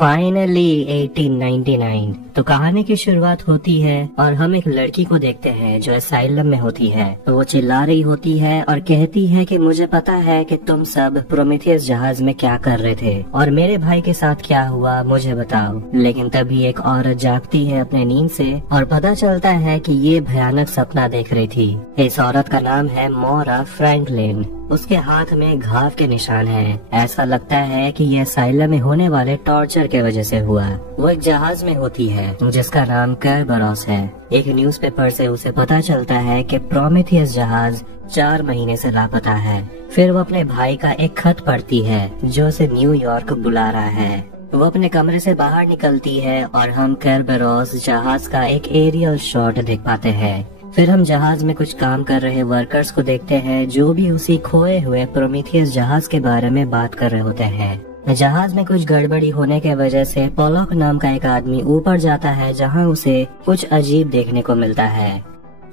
Finally 1899। तो कहानी की शुरुआत होती है और हम एक लड़की को देखते हैं जो असाइलम में होती है। वो चिल्ला रही होती है और कहती है कि मुझे पता है कि तुम सब प्रोमेथियस जहाज में क्या कर रहे थे और मेरे भाई के साथ क्या हुआ मुझे बताओ। लेकिन तभी एक औरत जागती है अपने नींद से और पता चलता है कि ये भयानक सपना देख रही थी। इस औरत का नाम है मोरा फ्रैंकलिन। उसके हाथ में घाव के निशान हैं। ऐसा लगता है कि ये असाइलम में होने वाले टॉर्चर के वजह से हुआ। वो एक जहाज में होती है जिसका नाम कैरबरोस है। एक न्यूज़पेपर से उसे पता चलता है कि प्रोमेथियस जहाज 4 महीने से लापता है। फिर वो अपने भाई का एक खत पढ़ती है जो उसे न्यूयॉर्क बुला रहा है। वो अपने कमरे से बाहर निकलती है और हम कैरबरोस जहाज का एक एरियल शॉट देख पाते हैं। फिर हम जहाज में कुछ काम कर रहे वर्कर्स को देखते हैं जो भी उसी खोए हुए प्रोमेथियस जहाज के बारे में बात कर रहे होते हैं। जहाज में कुछ गड़बड़ी होने के वजह से पोलॉक नाम का एक आदमी ऊपर जाता है जहां उसे कुछ अजीब देखने को मिलता है।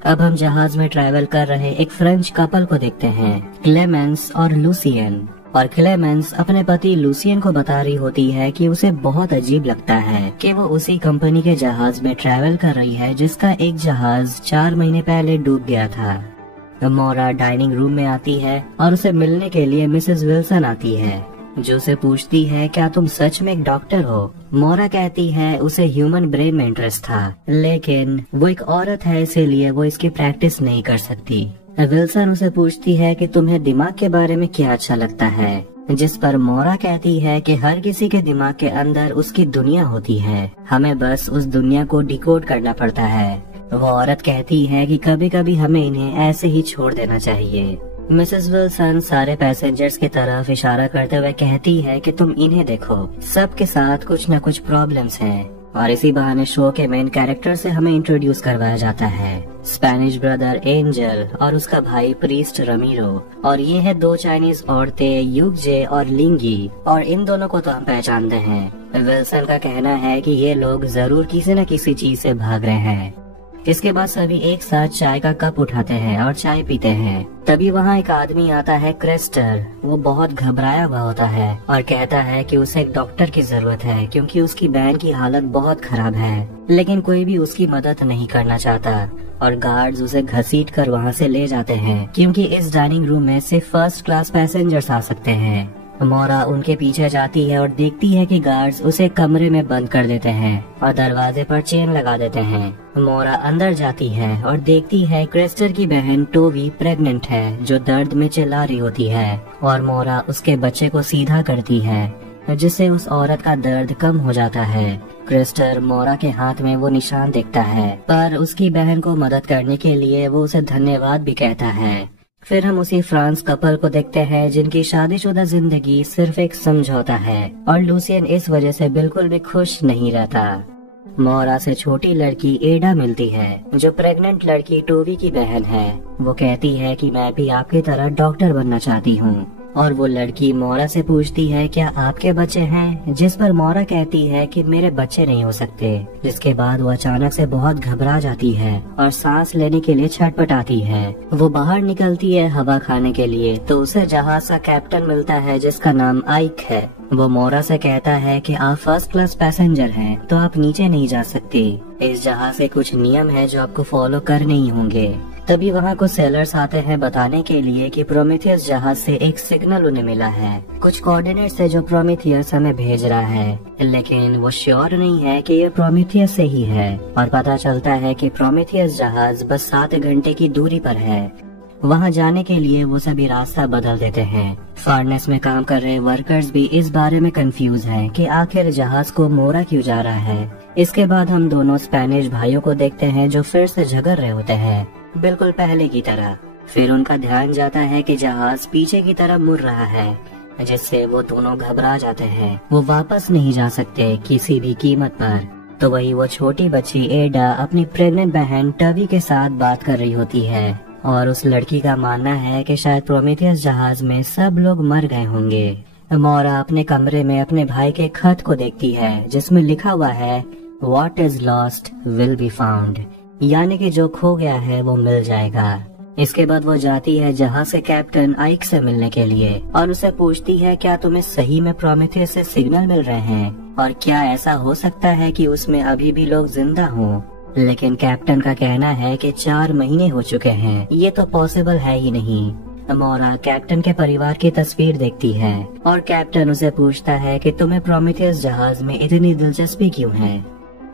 अब हम जहाज में ट्रैवल कर रहे एक फ्रेंच कपल को देखते हैं, क्लेमेंस और लूसियन। और क्लेमेंस अपने पति लूसियन को बता रही होती है कि उसे बहुत अजीब लगता है कि वो उसी कंपनी के जहाज में ट्रैवल कर रही है जिसका एक जहाज 4 महीने पहले डूब गया था। मोरा डाइनिंग रूम में आती है और उसे मिलने के लिए मिसेस विल्सन आती है जो उसे पूछती है क्या तुम सच में एक डॉक्टर हो। मोरा कहती है उसे ह्यूमन ब्रेन में इंटरेस्ट था लेकिन वो एक औरत है इसीलिए वो इसकी प्रैक्टिस नहीं कर सकती। विल्सन उसे पूछती है कि तुम्हें दिमाग के बारे में क्या अच्छा लगता है, जिस पर मोरा कहती है कि हर किसी के दिमाग के अंदर उसकी दुनिया होती है, हमें बस उस दुनिया को डिकोड करना पड़ता है। वो औरत कहती है कि कभी कभी हमें इन्हें ऐसे ही छोड़ देना चाहिए। मिसेस विल्सन सारे पैसेंजर्स की तरफ इशारा करते हुए कहती है कि तुम इन्हें देखो, सबके साथ कुछ न कुछ प्रॉब्लम्स हैं। और इसी बहाने शो के मेन कैरेक्टर से हमें इंट्रोड्यूस करवाया जाता है, स्पेनिश ब्रदर एंजल और उसका भाई प्रीस्ट रमीरो। और ये है 2 चाइनीज औरतें युगजे और लिंगी, और इन दोनों को तो हम पहचानते हैं। विल्सन का कहना है कि ये लोग जरूर किसी न किसी चीज से भाग रहे हैं। इसके बाद सभी एक साथ चाय का कप उठाते हैं और चाय पीते हैं। तभी वहाँ एक आदमी आता है, क्रेस्टर। वो बहुत घबराया हुआ होता है और कहता है कि उसे एक डॉक्टर की जरूरत है क्योंकि उसकी बहन की हालत बहुत खराब है। लेकिन कोई भी उसकी मदद नहीं करना चाहता और गार्ड्स उसे घसीट कर वहाँ से ले जाते हैं क्योंकि इस डाइनिंग रूम में सिर्फ फर्स्ट क्लास पैसेंजर्स आ सकते हैं। मोरा उनके पीछे जाती है और देखती है कि गार्ड्स उसे कमरे में बंद कर देते हैं और दरवाजे पर चेन लगा देते हैं। मोरा अंदर जाती है और देखती है क्रेस्टर की बहन टोवी प्रेग्नेंट है जो दर्द में चिल्ला रही होती है और मोरा उसके बच्चे को सीधा करती है जिससे उस औरत का दर्द कम हो जाता है। क्रेस्टर मोरा के हाथ में वो निशान देखता है पर उसकी बहन को मदद करने के लिए वो उसे धन्यवाद भी कहता है। फिर हम उसी फ्रांस कपल को देखते हैं जिनकी शादीशुदा जिंदगी सिर्फ एक समझौता है और लूसियन इस वजह से बिल्कुल भी खुश नहीं रहता। मोरा से छोटी लड़की एडा मिलती है जो प्रेग्नेंट लड़की टोवी की बहन है। वो कहती है कि मैं भी आपकी तरह डॉक्टर बनना चाहती हूँ और वो लड़की मोरा से पूछती है क्या आपके बच्चे हैं, जिस पर मोरा कहती है कि मेरे बच्चे नहीं हो सकते। जिसके बाद वो अचानक से बहुत घबरा जाती है और सांस लेने के लिए छटपटाती है। वो बाहर निकलती है हवा खाने के लिए तो उसे जहाज का कैप्टन मिलता है जिसका नाम आइक है। वो मोरा से कहता है कि आप फर्स्ट क्लास पैसेंजर हैं तो आप नीचे नहीं जा सकते। इस जहाज के कुछ नियम है जो आपको फॉलो करने ही होंगे। तभी वहाँ कुछ सेलर्स आते हैं बताने के लिए कि प्रोमेथियस जहाज से एक सिग्नल उन्हें मिला है, कुछ कोऑर्डिनेट्स है जो प्रोमेथियस हमें भेज रहा है, लेकिन वो श्योर नहीं है कि ये प्रोमेथियस से ही है। और पता चलता है कि प्रोमेथियस जहाज बस 7 घंटे की दूरी पर है। वहाँ जाने के लिए वो सभी रास्ता बदल देते हैं। फर्नेस में काम कर रहे वर्कर्स भी इस बारे में कंफ्यूज हैं कि आखिर जहाज को मोरा क्यों जा रहा है। इसके बाद हम दोनों स्पेनिश भाइयों को देखते हैं जो फिर से झगड़ रहे होते हैं बिल्कुल पहले की तरह। फिर उनका ध्यान जाता है कि जहाज पीछे की तरफ मुड़ रहा है जिससे वो दोनों घबरा जाते हैं। वो वापस नहीं जा सकते किसी भी कीमत पर। तो वही वो छोटी बच्ची एडा अपनी प्रेग्नेंट बहन टवी के साथ बात कर रही होती है और उस लड़की का मानना है कि शायद प्रोमेथियस जहाज में सब लोग मर गए होंगे। मोरा अपने कमरे में अपने भाई के खत को देखती है जिसमें लिखा हुआ है What is lost will be found, यानी कि जो खो गया है वो मिल जाएगा। इसके बाद वो जाती है जहाज के कैप्टन आइक से मिलने के लिए और उसे पूछती है क्या तुम्हें सही में प्रोमेथियस से सिग्नल मिल रहे हैं। और क्या ऐसा हो सकता है कि उसमें अभी भी लोग जिंदा हों? लेकिन कैप्टन का कहना है कि 4 महीने हो चुके हैं, ये तो पॉसिबल है ही नहीं। मोरा कैप्टन के परिवार की तस्वीर देखती है और कैप्टन उसे पूछता है कि तुम्हें प्रोमेथियस जहाज में इतनी दिलचस्पी क्यों है?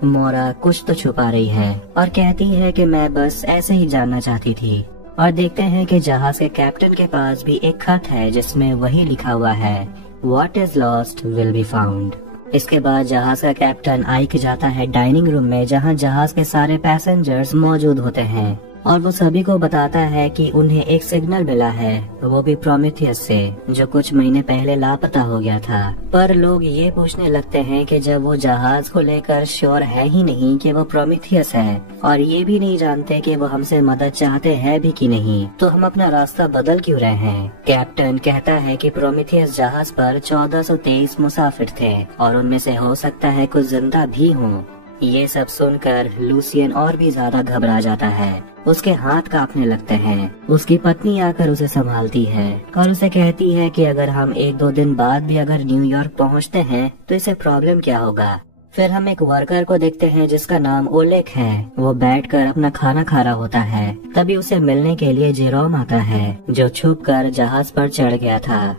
मोरा कुछ तो छुपा रही है और कहती है कि मैं बस ऐसे ही जानना चाहती थी। और देखते हैं कि जहाज के कैप्टन के पास भी एक खत है जिसमें वही लिखा हुआ है, What is lost will be found। इसके बाद जहाज का कैप्टन आइक जाता है डाइनिंग रूम में, जहां जहाज के सारे पैसेंजर्स मौजूद होते हैं और वो सभी को बताता है कि उन्हें एक सिग्नल मिला है, वो भी प्रोमेथियस से, जो कुछ महीने पहले लापता हो गया था। पर लोग ये पूछने लगते हैं कि जब वो जहाज को लेकर श्योर है ही नहीं कि वो प्रोमेथियस है और ये भी नहीं जानते कि वो हमसे मदद चाहते हैं भी कि नहीं, तो हम अपना रास्ता बदल क्यों रहे हैं? कैप्टन कहता है कि प्रोमेथियस जहाज पर 1423 मुसाफिर थे और उनमें से हो सकता है कुछ जिंदा भी हों। ये सब सुनकर लूसियन और भी ज्यादा घबरा जाता है, उसके हाथ कांपने लगते हैं। उसकी पत्नी आकर उसे संभालती है और उसे कहती है कि अगर हम 1-2 दिन बाद भी अगर न्यूयॉर्क पहुंचते हैं तो इसे प्रॉब्लम क्या होगा। फिर हम एक वर्कर को देखते हैं जिसका नाम ओलेक है। वो बैठकर अपना खाना खा रहा होता है। तभी उसे मिलने के लिए जेरोम आता है, जो छुपकर जहाज पर चढ़ गया था।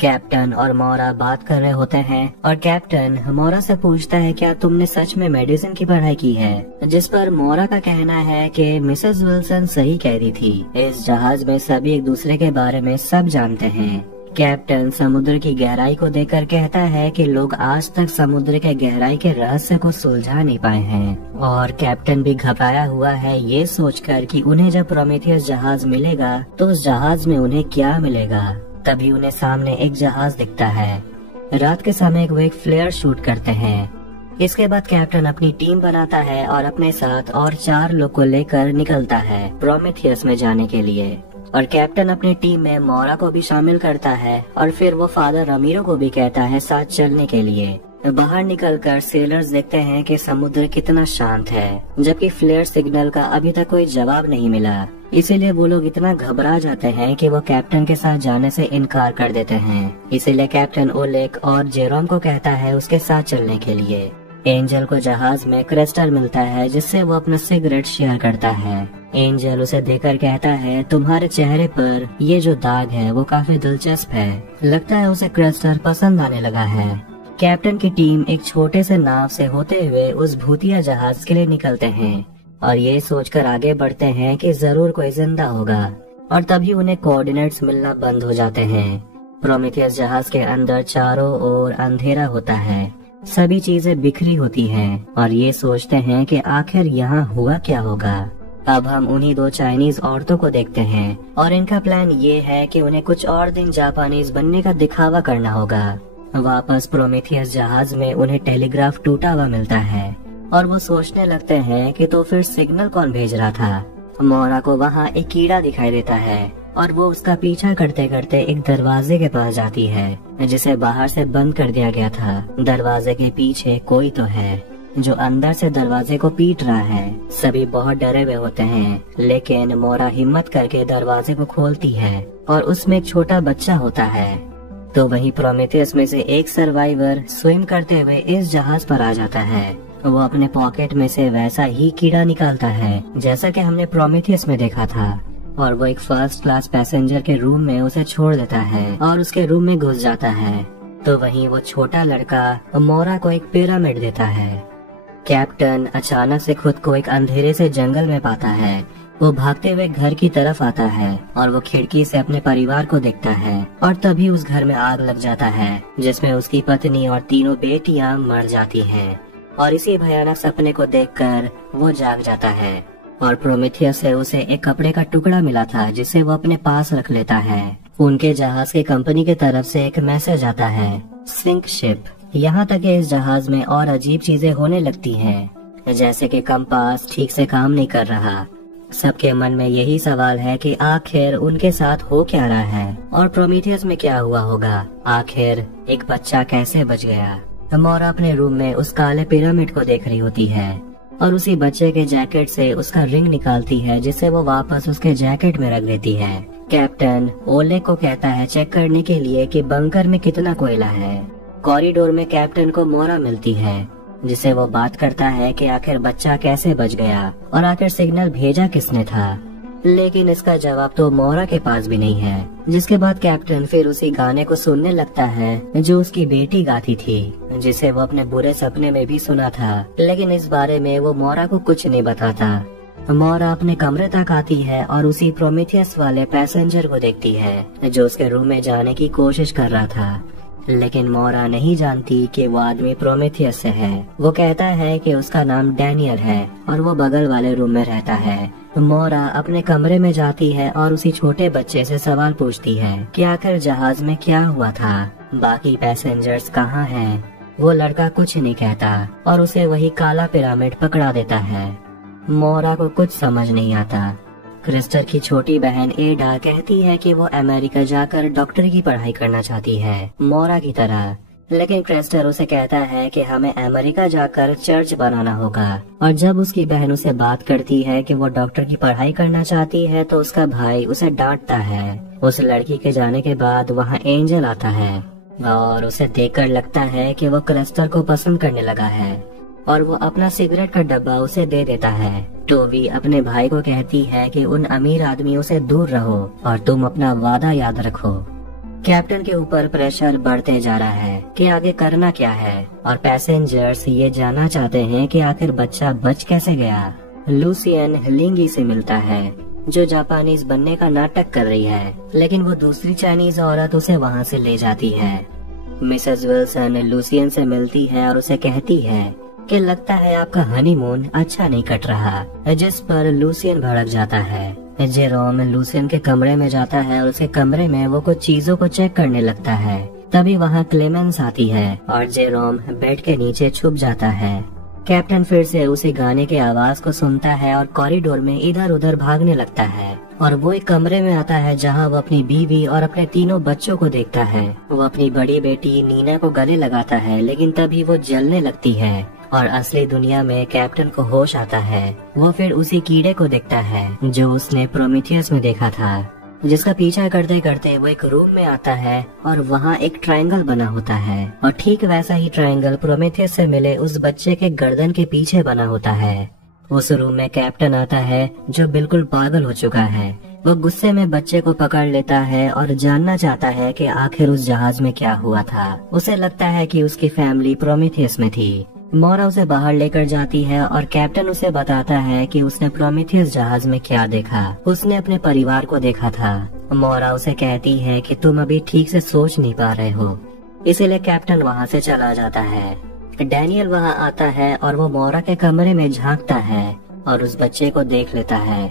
कैप्टन और मोरा बात कर रहे होते हैं और कैप्टन मोरा से पूछता है, क्या तुमने सच में मेडिसिन की पढ़ाई की है? जिस पर मोरा का कहना है कि मिसेस विल्सन सही कह रही थी, इस जहाज में सभी एक दूसरे के बारे में सब जानते हैं। कैप्टन समुद्र की गहराई को देखकर कहता है कि लोग आज तक समुद्र के गहराई के रहस्य को सुलझा नहीं पाए हैं और कैप्टन भी घबराया हुआ है ये सोचकर कि उन्हें जब प्रोमेथियस जहाज मिलेगा तो उस जहाज में उन्हें क्या मिलेगा। तभी उन्हें सामने एक जहाज दिखता है। रात के समय वो एक फ्लेयर शूट करते हैं। इसके बाद कैप्टन अपनी टीम बनाता है और अपने साथ और 4 लोग को लेकर निकलता है प्रोमेथियस में जाने के लिए। और कैप्टन अपनी टीम में मोरा को भी शामिल करता है और फिर वो फादर रमीरो को भी कहता है साथ चलने के लिए। बाहर निकलकर सेलर्स देखते हैं कि समुद्र कितना शांत है, जबकि फ्लेयर सिग्नल का अभी तक कोई जवाब नहीं मिला। इसीलिए वो लोग इतना घबरा जाते हैं कि वो कैप्टन के साथ जाने से इनकार कर देते हैं। इसीलिए कैप्टन ओलेक और जेरोम को कहता है उसके साथ चलने के लिए। एंजल को जहाज में क्रिस्टल मिलता है जिससे वो अपना सिगरेट शेयर करता है। एंजल उसे देकर कहता है, तुम्हारे चेहरे पर ये जो दाग है वो काफी दिलचस्प है। लगता है उसे क्रिस्टल पसंद आने लगा है। कैप्टन की टीम एक छोटे से नाव से होते हुए उस भूतिया जहाज के लिए निकलते हैं और ये सोचकर आगे बढ़ते हैं कि जरूर कोई जिंदा होगा। और तभी उन्हें कोऑर्डिनेट्स मिलना बंद हो जाते हैं। प्रोमेथियस जहाज के अंदर चारों ओर अंधेरा होता है, सभी चीजें बिखरी होती हैं और ये सोचते हैं कि आखिर यहाँ हुआ क्या होगा। अब हम उन्हीं 2 चाइनीज औरतों को देखते हैं और इनका प्लान ये है कि उन्हें कुछ और दिन जापानीज बनने का दिखावा करना होगा। वापस प्रोमेथियस जहाज में उन्हें टेलीग्राफ टूटा हुआ मिलता है और वो सोचने लगते हैं कि तो फिर सिग्नल कौन भेज रहा था। मोरा को वहाँ एक कीड़ा दिखाई देता है और वो उसका पीछा करते करते एक दरवाजे के पास जाती है जिसे बाहर से बंद कर दिया गया था। दरवाजे के पीछे कोई तो है जो अंदर से दरवाजे को पीट रहा है। सभी बहुत डरे हुए होते हैं, लेकिन मोरा हिम्मत करके दरवाजे को खोलती है और उसमें एक छोटा बच्चा होता है। तो वहीं प्रोमेथियस में से एक सर्वाइवर स्विम करते हुए इस जहाज पर आ जाता है। वो अपने पॉकेट में से वैसा ही कीड़ा निकालता है जैसा कि हमने प्रोमेथियस में देखा था और वो एक फर्स्ट क्लास पैसेंजर के रूम में उसे छोड़ देता है और उसके रूम में घुस जाता है। तो वहीं वो छोटा लड़का मोरा को एक पिरामिड देता है। कैप्टन अचानक से खुद को एक अंधेरे से जंगल में पाता है। वो भागते हुए घर की तरफ आता है और वो खिड़की से अपने परिवार को देखता है और तभी उस घर में आग लग जाता है जिसमें उसकी पत्नी और 3 बेटियां मर जाती हैं। और इसी भयानक सपने को देखकर वो जाग जाता है और प्रोमेथियस से उसे एक कपड़े का टुकड़ा मिला था जिसे वो अपने पास रख लेता है। उनके जहाज की कंपनी की तरफ से एक मैसेज आता है, सिंक शिप। यहाँ तक इस जहाज में और अजीब चीजें होने लगती हैं, जैसे कि कंपास ठीक से काम नहीं कर रहा। सबके मन में यही सवाल है कि आखिर उनके साथ हो क्या रहा है और प्रोमेथियस में क्या हुआ होगा। आखिर एक बच्चा कैसे बच गया। मोरा अपने रूम में उस काले पिरामिड को देख रही होती है और उसी बच्चे के जैकेट से उसका रिंग निकालती है जिसे वो वापस उसके जैकेट में रख देती है। कैप्टन ओले को कहता है चेक करने के लिए कि बंकर में कितना कोयला है। कॉरिडोर में कैप्टन को मोरा मिलती है, जिसे वो बात करता है कि आखिर बच्चा कैसे बच गया और आखिर सिग्नल भेजा किसने था, लेकिन इसका जवाब तो मोरा के पास भी नहीं है। जिसके बाद कैप्टन फिर उसी गाने को सुनने लगता है जो उसकी बेटी गाती थी, जिसे वो अपने बुरे सपने में भी सुना था, लेकिन इस बारे में वो मोरा को कुछ नहीं बताता। मोरा अपने कमरे तक आती है और उसी प्रोमेथियस वाले पैसेंजर को देखती है जो उसके रूम में जाने की कोशिश कर रहा था, लेकिन मोरा नहीं जानती कि वो आदमी प्रोमेथियस से है। वो कहता है कि उसका नाम डैनियल है और वो बगल वाले रूम में रहता है। मोरा अपने कमरे में जाती है और उसी छोटे बच्चे से सवाल पूछती है कि आखिर जहाज में क्या हुआ था, बाकी पैसेंजर्स कहाँ हैं। वो लड़का कुछ नहीं कहता और उसे वही काला पिरामिड पकड़ा देता है। मोरा को कुछ समझ नहीं आता। क्रिस्टर की छोटी बहन एडा कहती है कि वो अमेरिका जाकर डॉक्टरी की पढ़ाई करना चाहती है, मोरा की तरह, लेकिन क्रिस्टर उसे कहता है कि हमें अमेरिका जाकर चर्च बनाना होगा। और जब उसकी बहन उसे बात करती है कि वो डॉक्टर की पढ़ाई करना चाहती है तो उसका भाई उसे डांटता है। उस लड़की के जाने के बाद वहाँ एंजल आता है और उसे देखकर लगता है कि वो क्रिस्टर को पसंद करने लगा है और वो अपना सिगरेट का डब्बा उसे दे देता है। टोबी अपने भाई को कहती है कि उन अमीर आदमियों से दूर रहो और तुम अपना वादा याद रखो। कैप्टन के ऊपर प्रेशर बढ़ते जा रहा है कि आगे करना क्या है और पैसेंजर्स ये जानना चाहते हैं कि आखिर बच्चा बच कैसे गया। लूसियन लिंगी से मिलता है जो जापानीज बनने का नाटक कर रही है, लेकिन वो दूसरी चाइनीज औरत उसे वहाँ से ले जाती है। मिसेस विल्सन लूसियन से मिलती है और उसे कहती है कि लगता है आपका हनीमून अच्छा नहीं कट रहा, जिस पर लूसियन भड़क जाता है। जेरोम लूसियन के कमरे में जाता है और उसके कमरे में वो कुछ चीजों को चेक करने लगता है। तभी वहाँ क्लेमेंस आती है और जेरोम बेड के नीचे छुप जाता है। कैप्टन फिर से उसी गाने के आवाज को सुनता है और कॉरिडोर में इधर उधर भागने लगता है और वो एक कमरे में आता है जहाँ वो अपनी बीवी और अपने तीनों बच्चों को देखता है। वो अपनी बड़ी बेटी नीना को गले लगाता है, लेकिन तभी वो जलने लगती है और असली दुनिया में कैप्टन को होश आता है। वो फिर उसी कीड़े को देखता है जो उसने प्रोमेथियस में देखा था, जिसका पीछा करते करते वो एक रूम में आता है और वहाँ एक ट्रायंगल बना होता है और ठीक वैसा ही ट्रायंगल प्रोमेथियस से मिले उस बच्चे के गर्दन के पीछे बना होता है। उस रूम में कैप्टन आता है जो बिल्कुल पागल हो चुका है। वो गुस्से में बच्चे को पकड़ लेता है और जानना चाहता है कि आखिर उस जहाज में क्या हुआ था। उसे लगता है कि उसकी फैमिली प्रोमेथियस में थी। मोरा उसे बाहर लेकर जाती है और कैप्टन उसे बताता है कि उसने प्रोमेथियस जहाज में क्या देखा। उसने अपने परिवार को देखा था। मोरा उसे कहती है कि तुम अभी ठीक से सोच नहीं पा रहे हो, इसीलिए कैप्टन वहाँ से चला जाता है। डैनियल वहाँ आता है और वो मोरा के कमरे में झांकता है और उस बच्चे को देख लेता है।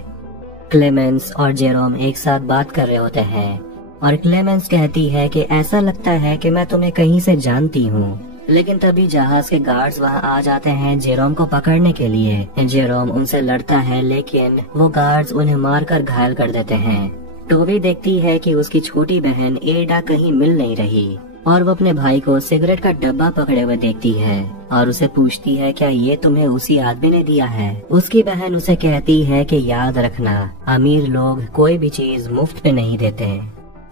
क्लेमेंस और जेरोम एक साथ बात कर रहे होते हैं और क्लेमेंस कहती है कि ऐसा लगता है कि मैं तुम्हें कहीं से जानती हूँ, लेकिन तभी जहाज के गार्ड्स वहाँ आ जाते हैं जेरोम को पकड़ने के लिए। जेरोम उनसे लड़ता है, लेकिन वो गार्ड्स उन्हें मारकर घायल कर देते हैं। टोबी देखती है कि उसकी छोटी बहन एडा कहीं मिल नहीं रही और वो अपने भाई को सिगरेट का डब्बा पकड़े हुए देखती है और उसे पूछती है क्या ये तुम्हें उसी आदमी ने दिया है। उसकी बहन उसे कहती है कि याद रखना, अमीर लोग कोई भी चीज मुफ्त में नहीं देते।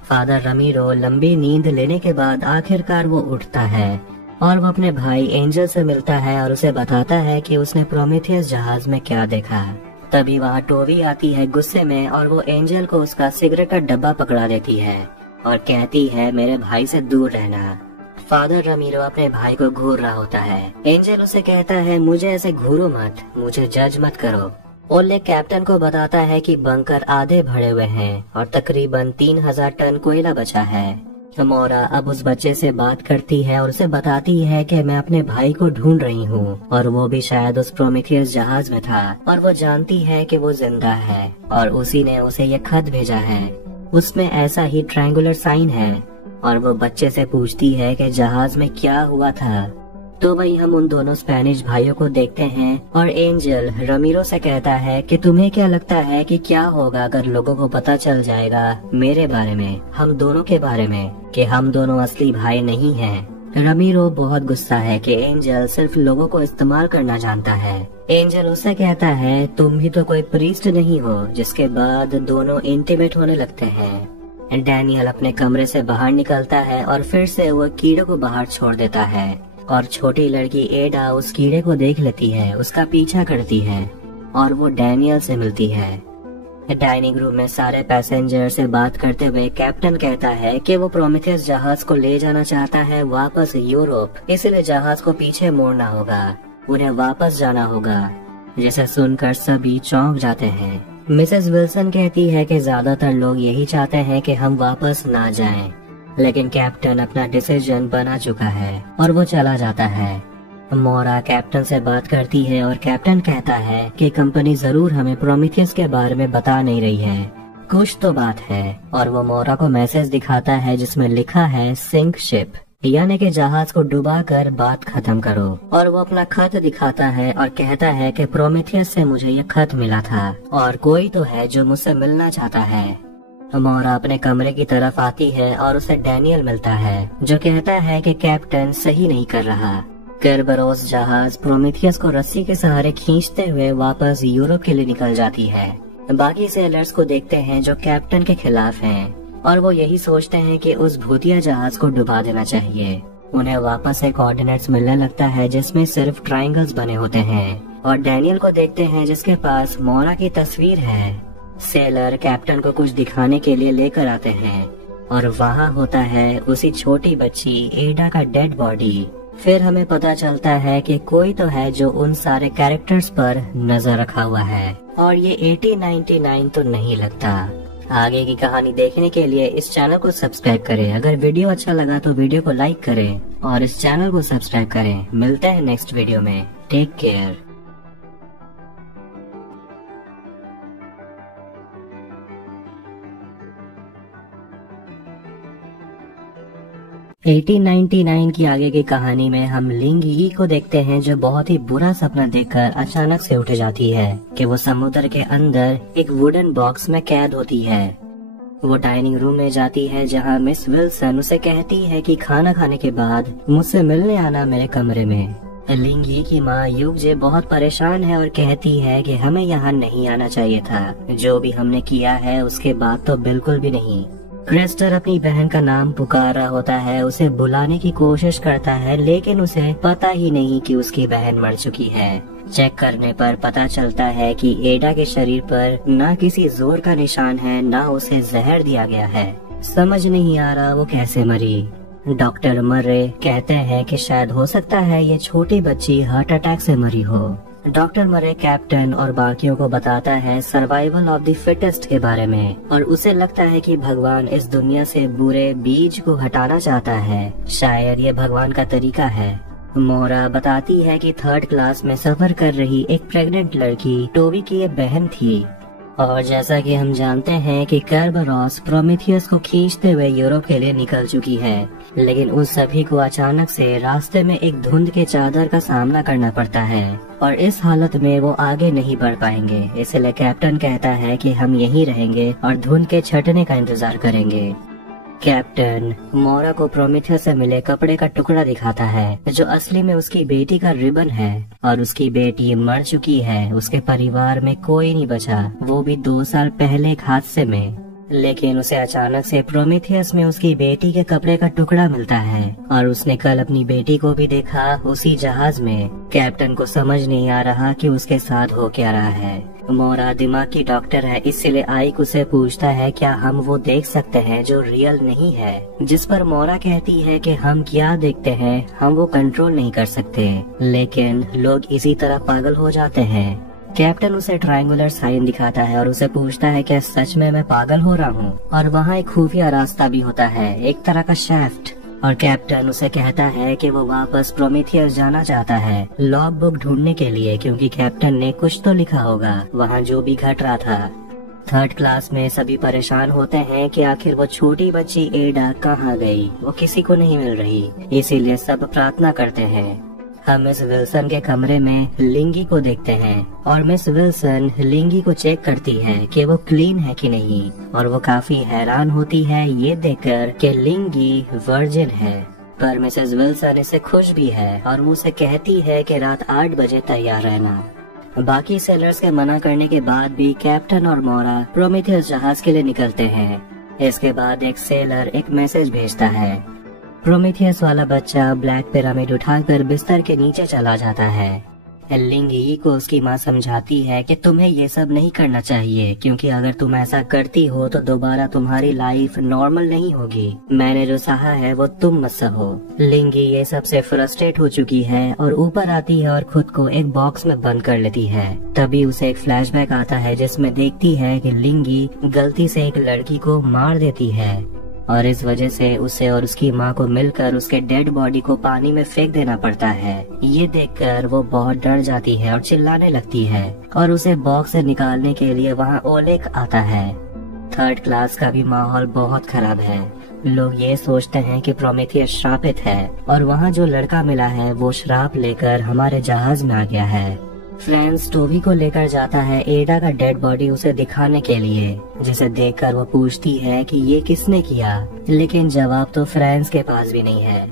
फादर रमीरो लंबी नींद लेने के बाद आखिरकार वो उठता है और वो अपने भाई एंजल से मिलता है और उसे बताता है कि उसने प्रोमेथियस जहाज में क्या देखा। तभी वहाँ टोबी आती है गुस्से में और वो एंजल को उसका सिगरेट का डब्बा पकड़ा देती है और कहती है मेरे भाई से दूर रहना। फादर रमीरो अपने भाई को घूर रहा होता है। एंजल उसे कहता है मुझे ऐसे घूरो मत, मुझे जज मत करो। ओले कैप्टन को बताता है कि बंकर आधे भरे हुए हैं और तकरीबन 3000 टन कोयला बचा है। मोरा अब उस बच्चे से बात करती है और उसे बताती है कि मैं अपने भाई को ढूंढ रही हूँ और वो भी शायद उस प्रोमेथियस जहाज में था और वो जानती है कि वो जिंदा है और उसी ने उसे ये खत भेजा है। उसमें ऐसा ही ट्रायंगुलर साइन है और वो बच्चे से पूछती है कि जहाज में क्या हुआ था। तो वही हम उन दोनों स्पेनिश भाइयों को देखते हैं और एंजल रमीरो से कहता है कि तुम्हें क्या लगता है कि क्या होगा अगर लोगों को पता चल जाएगा मेरे बारे में, हम दोनों के बारे में, कि हम दोनों असली भाई नहीं हैं। रमीरो बहुत गुस्सा है कि एंजल सिर्फ लोगों को इस्तेमाल करना जानता है। एंजल उससे कहता है तुम भी तो कोई प्रीस्ट नहीं हो, जिसके बाद दोनों इंटीमेट होने लगते हैं। डैनियल अपने कमरे से बाहर निकलता है और फिर से वो कीड़े को बाहर छोड़ देता है और छोटी लड़की एडा उस कीड़े को देख लेती है, उसका पीछा करती है और वो डैनियल से मिलती है। डाइनिंग रूम में सारे पैसेंजर से बात करते हुए कैप्टन कहता है कि वो प्रोमेथियस जहाज को ले जाना चाहता है वापस यूरोप, इसलिए जहाज को पीछे मोड़ना होगा, उन्हें वापस जाना होगा। जिसे सुनकर सभी चौंक जाते हैं। मिसेस विल्सन कहती है कि ज्यादातर लोग यही चाहते हैं कि हम वापस ना जाएं, लेकिन कैप्टन अपना डिसीजन बना चुका है और वो चला जाता है। मोरा कैप्टन से बात करती है और कैप्टन कहता है कि कंपनी जरूर हमें प्रोमेथियस के बारे में बता नहीं रही है, कुछ तो बात है। और वो मोरा को मैसेज दिखाता है जिसमें लिखा है सिंक शिप, यानी कि जहाज को डुबा कर बात खत्म करो। और वो अपना खत दिखाता है और कहता है कि प्रोमेथियस से मुझे ये खत मिला था और कोई तो है जो मुझसे मिलना चाहता है। मोरा अपने कमरे की तरफ आती है और उसे डैनियल मिलता है जो कहता है कि कैप्टन सही नहीं कर रहा। केरबरोस जहाज प्रोमेथियस को रस्सी के सहारे खींचते हुए वापस यूरोप के लिए निकल जाती है। बाकी सेलर्स को देखते हैं जो कैप्टन के खिलाफ हैं और वो यही सोचते हैं कि उस भूतिया जहाज को डुबा देना चाहिए। उन्हें वापस से कोऑर्डिनेट्स मिलने लगता है जिसमें सिर्फ ट्रायंगल्स बने होते हैं और डैनियल को देखते हैं जिसके पास मोरा की तस्वीर है। सेलर कैप्टन को कुछ दिखाने के लिए लेकर आते हैं और वहाँ होता है उसी छोटी बच्ची एडा का डेड बॉडी। फिर हमें पता चलता है कि कोई तो है जो उन सारे कैरेक्टर्स पर नजर रखा हुआ है और ये 1899 तो नहीं लगता। आगे की कहानी देखने के लिए इस चैनल को सब्सक्राइब करें। अगर वीडियो अच्छा लगा तो वीडियो को लाइक करें और इस चैनल को सब्सक्राइब करें। मिलते हैं नेक्स्ट वीडियो में। Take care. 1899 की आगे की कहानी में हम लिंग यी को देखते हैं जो बहुत ही बुरा सपना देखकर अचानक से उठ जाती है कि वो समुद्र के अंदर एक वुडन बॉक्स में कैद होती है। वो डाइनिंग रूम में जाती है जहाँ मिस विल्सन उसे कहती है कि खाना खाने के बाद मुझसे मिलने आना मेरे कमरे में। लिंग यी की माँ युगजे बहुत परेशान है और कहती है कि हमें यहाँ नहीं आना चाहिए था, जो भी हमने किया है उसके बाद तो बिल्कुल भी नहीं। क्रिस्टर अपनी बहन का नाम पुकार रहा होता है, उसे बुलाने की कोशिश करता है लेकिन उसे पता ही नहीं कि उसकी बहन मर चुकी है। चेक करने पर पता चलता है कि एडा के शरीर पर ना किसी जोर का निशान है, ना उसे जहर दिया गया है। समझ नहीं आ रहा वो कैसे मरी। डॉक्टर मर्रे कहते हैं कि शायद हो सकता है ये छोटी बच्ची हार्ट अटैक से मरी हो। डॉक्टर मरे कैप्टन और बाकियों को बताता है सर्वाइवल ऑफ द फिटेस्ट के बारे में और उसे लगता है कि भगवान इस दुनिया से बुरे बीज को हटाना चाहता है। शायद ये भगवान का तरीका है। मोरा बताती है कि 3rd क्लास में सफर कर रही एक प्रेग्नेंट लड़की टोबी की ये बहन थी और जैसा कि हम जानते हैं कि केरबरोस प्रोमेथियस को खींचते हुए यूरोप के लिए निकल चुकी है, लेकिन उन सभी को अचानक से रास्ते में एक धुंध के चादर का सामना करना पड़ता है और इस हालत में वो आगे नहीं बढ़ पाएंगे। इसलिए कैप्टन कहता है कि हम यहीं रहेंगे और धुंध के छटने का इंतजार करेंगे। कैप्टन मोरा को प्रोमेथियस से मिले कपड़े का टुकड़ा दिखाता है जो असली में उसकी बेटी का रिबन है और उसकी बेटी मर चुकी है। उसके परिवार में कोई नहीं बचा, वो भी 2 साल पहले एक हादसे में। लेकिन उसे अचानक से प्रोमेथियस में उसकी बेटी के कपड़े का टुकड़ा मिलता है और उसने कल अपनी बेटी को भी देखा उसी जहाज में। कैप्टन को समझ नहीं आ रहा कि उसके साथ हो क्या रहा है। मोरा दिमाग की डॉक्टर है, इसलिए आइक उसे पूछता है क्या हम वो देख सकते हैं जो रियल नहीं है, जिस पर मोरा कहती है कि हम क्या देखते हैं हम वो कंट्रोल नहीं कर सकते, लेकिन लोग इसी तरह पागल हो जाते हैं। कैप्टन उसे ट्रायंगुलर साइन दिखाता है और उसे पूछता है क्या सच में मैं पागल हो रहा हूँ। और वहाँ एक खुफिया रास्ता भी होता है, एक तरह का शाफ्ट। और कैप्टन उसे कहता है कि वो वापस प्रोमेथियस जाना चाहता है लॉग बुक ढूंढने के लिए, क्योंकि कैप्टन ने कुछ तो लिखा होगा वहाँ जो भी घट रहा था। 3rd क्लास में सभी परेशान होते हैं कि आखिर वो छोटी बच्ची एडा कहाँ गई, वो किसी को नहीं मिल रही, इसीलिए सब प्रार्थना करते हैं। हम मिस विल्सन के कमरे में लिंगी को देखते हैं और मिस विल्सन लिंगी को चेक करती है कि वो क्लीन है कि नहीं और वो काफी हैरान होती है ये देखकर कि लिंगी वर्जिन है। पर मिसेस विल्सन इसे खुश भी है और वो उसे कहती है कि रात 8 बजे तैयार रहना। बाकी सेलर्स के मना करने के बाद भी कैप्टन और मोरा प्रोमेथियस जहाज के लिए निकलते हैं। इसके बाद एक सेलर एक मैसेज भेजता है। प्रोमेथियस वाला बच्चा ब्लैक पिरामिड उठाकर बिस्तर के नीचे चला जाता है। लिंग यी को उसकी माँ समझाती है कि तुम्हें ये सब नहीं करना चाहिए, क्योंकि अगर तुम ऐसा करती हो तो दोबारा तुम्हारी लाइफ नॉर्मल नहीं होगी। मैंने जो सहा है वो तुम मत सहो। लिंग ये सब से फ्रस्ट्रेट हो चुकी है और ऊपर आती है और खुद को एक बॉक्स में बंद कर लेती है। तभी उसे एक फ्लैशबैक आता है जिसमें देखती है कि लिंगी गलती से एक लड़की को मार देती है और इस वजह से उसे और उसकी माँ को मिलकर उसके डेड बॉडी को पानी में फेंक देना पड़ता है। ये देखकर वो बहुत डर जाती है और चिल्लाने लगती है और उसे बॉक्स से निकालने के लिए वहाँ ओलेग आता है। थर्ड क्लास का भी माहौल बहुत खराब है। लोग ये सोचते हैं कि प्रोमेथियस श्रापित है और वहाँ जो लड़का मिला है वो श्राप लेकर हमारे जहाज में आ गया है। फ्रांस टोवी को लेकर जाता है एडा का डेड बॉडी उसे दिखाने के लिए, जिसे देखकर वो पूछती है कि ये किसने किया, लेकिन जवाब तो फ्रांस के पास भी नहीं है।